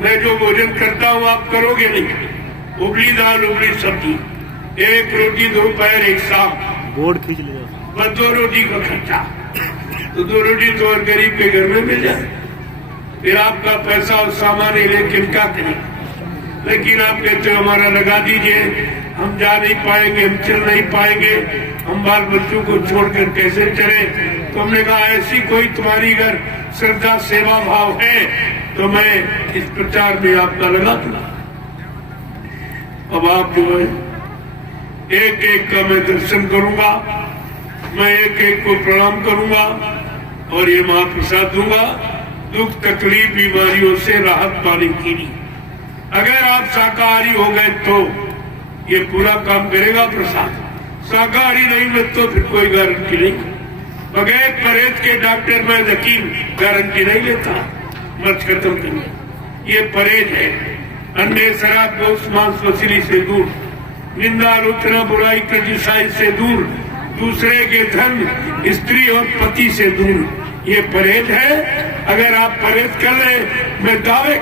मैं जो भोजन करता हूँ आप करोगे नहीं। उबली दाल, उबली सब्जी, 1 रोटी दोपहर, 1 शाम, बोर्ड खींच ले, बस 2 रोटी का खर्चा। तो 2 रोटी तो और गरीब के घर में मिल जाए, फिर आपका पैसा और सामान लेकिन क्या करें। लेकिन आप कहते हो हमारा लगा दीजिए, हम जा नहीं पाएंगे, हम चल नहीं पाएंगे, हम बाल बच्चों को छोड़कर कैसे चले। तो हमने कहा ऐसी कोई तुम्हारी अगर श्रद्धा सेवा भाव है तो मैं इस प्रचार में आपका लगा दूंगा। अब आप जो है एक एक का मैं दर्शन करूंगा, मैं एक एक को प्रणाम करूंगा और ये महाप्रसाद दूंगा। दुख तकलीफ बीमारियों से राहत पाने के लिए अगर आप शाकाहारी हो गए तो ये पूरा काम करेगा प्रसाद। शाकाहारी नहीं में तो फिर कोई गारंटी नहीं। बगैर परहेज के डॉक्टर में यकीन गारंटी नहीं लेता मर्ज खत्म करने। ये परहेज है। अंडे, शराब, गोश्त, मांस, मछली से दूर, निंदा, आलोचना, बुराई, क्रिटिसाइज से दूर, दूसरे के धन, स्त्री और पति से दूर, ये परहेज है। अगर आप परहेज कर ले, मैं दावे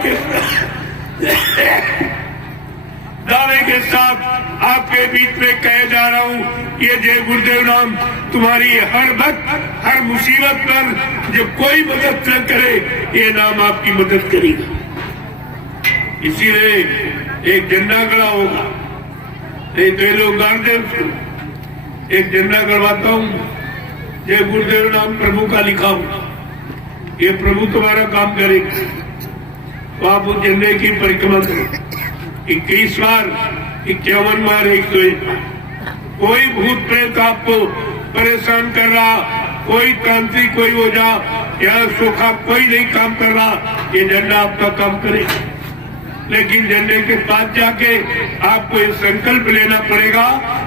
के साथ आपके बीच में कह जा रहा हूँ, ये जय गुरुदेव नाम तुम्हारी हर वक्त हर मुसीबत पर जो कोई मदद न करे, ये नाम आपकी मदद करेगा। इसीलिए एक झंडा खड़ा होगा, एक दे लोग गाड़ दे उसको, एक झंडा करवाता हूँ जय गुरुदेव नाम प्रभु का लिखा हो, ये प्रभु तुम्हारा काम करेगा। तो आप उस झंडे की परिक्रमा करो 21 बार, 51 बार, 101 बार। कोई भूत प्रेत आपको परेशान कर रहा, कोई तांत्रिक, कोई ओझा या सोखा कोई नहीं काम कर रहा, ये झंडा आपका काम करेगा। लेकिन झंडे के पास जाके आपको ये संकल्प लेना पड़ेगा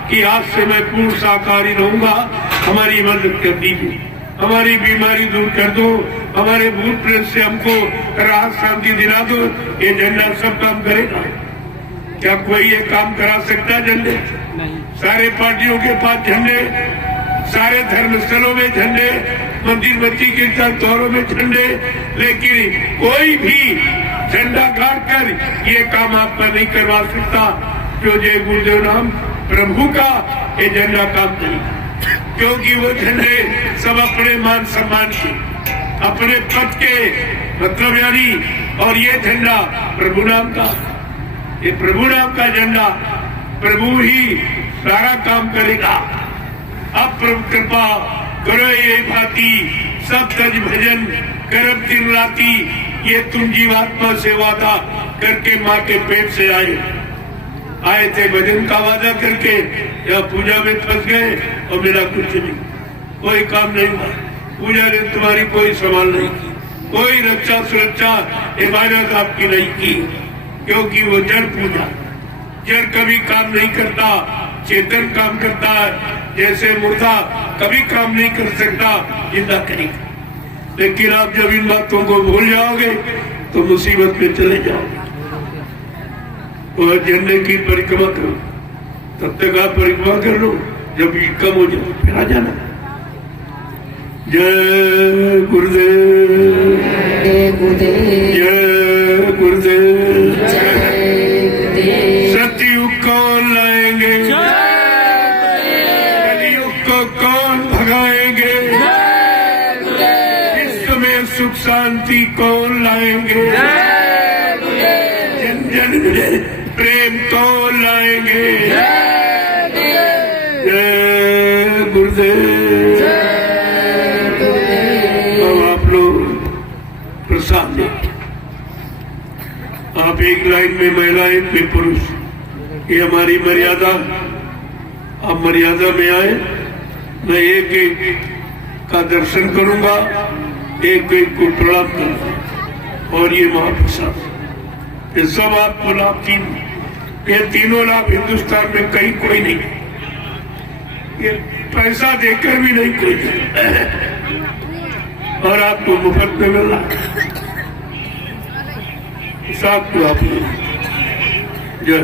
कि आज से मैं पूर्ण शाकाहारी रहूंगा, हमारी मदद कर दीजिए, हमारी बीमारी दूर कर दो, हमारे भूत प्रेत से हमको राहत शांति दिला दो। ये झंडा सब काम करेगा। क्या कोई ये काम करा सकता है? झंडे सारे पार्टियों के पास झंडे, सारे धर्मस्थलों में झंडे, मंदिर मस्जिद के चौरों में झंडे, लेकिन कोई भी झंडा गाड़ कर ये काम आपका नहीं करवा सकता। जो जय गुरुदेव नाम प्रभु का ये झंडा काम करेगा, क्योंकि वो झंडे सब अपने मान सम्मान के, अपने पद के मतलब यानी, और ये झंडा प्रभु नाम का, ये प्रभु नाम का झंडा, प्रभु ही सारा काम करेगा। अब प्रभु कृपा करो ये भांति सब तज भजन करब दिन राती, ये तुम जीवात्मा से वादा करके माँ के पेट से आए थे भजन का वादा करके, या पूजा में फंस गए और मेरा कुछ नहीं, कोई काम नहीं हुआ, पूजा ने तुम्हारी कोई सवाल नहीं की, कोई रक्षा सुरक्षा इबादत आपकी नहीं की, क्योंकि वो जड़ पूजा, जड़ कभी काम नहीं करता, चेतन काम करता है। जैसे मुर्दा कभी काम नहीं कर सकता, जिंदा करेगा। लेकिन आप जब इन बातों को भूल जाओगे तो मुसीबत में चले जाओगे। और झंडे की परिक्रमा करो, तब तक आप परिक्रमा कर लो, जब ये कम हो जाए फिर आ जाना। जय गुरुदेव, जय गुरुदेव, जय गुरुदेव। सतयुग कौन लाएंगे, कलयुग को कौन भगाएंगे, विश्व में सुख शांति कौन लाएंगे, जन जन में प्रेम कौन लाएंगे। जय गुरुदेव। अब आप लोग प्रसाद लें। आप एक लाइन में महिला, एक में पुरुष, ये हमारी मर्यादा। आप मर्यादा में आए, मैं एक एक का दर्शन करूंगा, एक एक को प्रणाम करूंगा, और ये महाप्रसाद, ये सब आपको लाभ, ये तीनों लाभ हिंदुस्तान में कहीं कोई नहीं, ये पैसा देकर भी नहीं कोई, और आपको मुफ्त में मिल रहा है। साथ को आप जय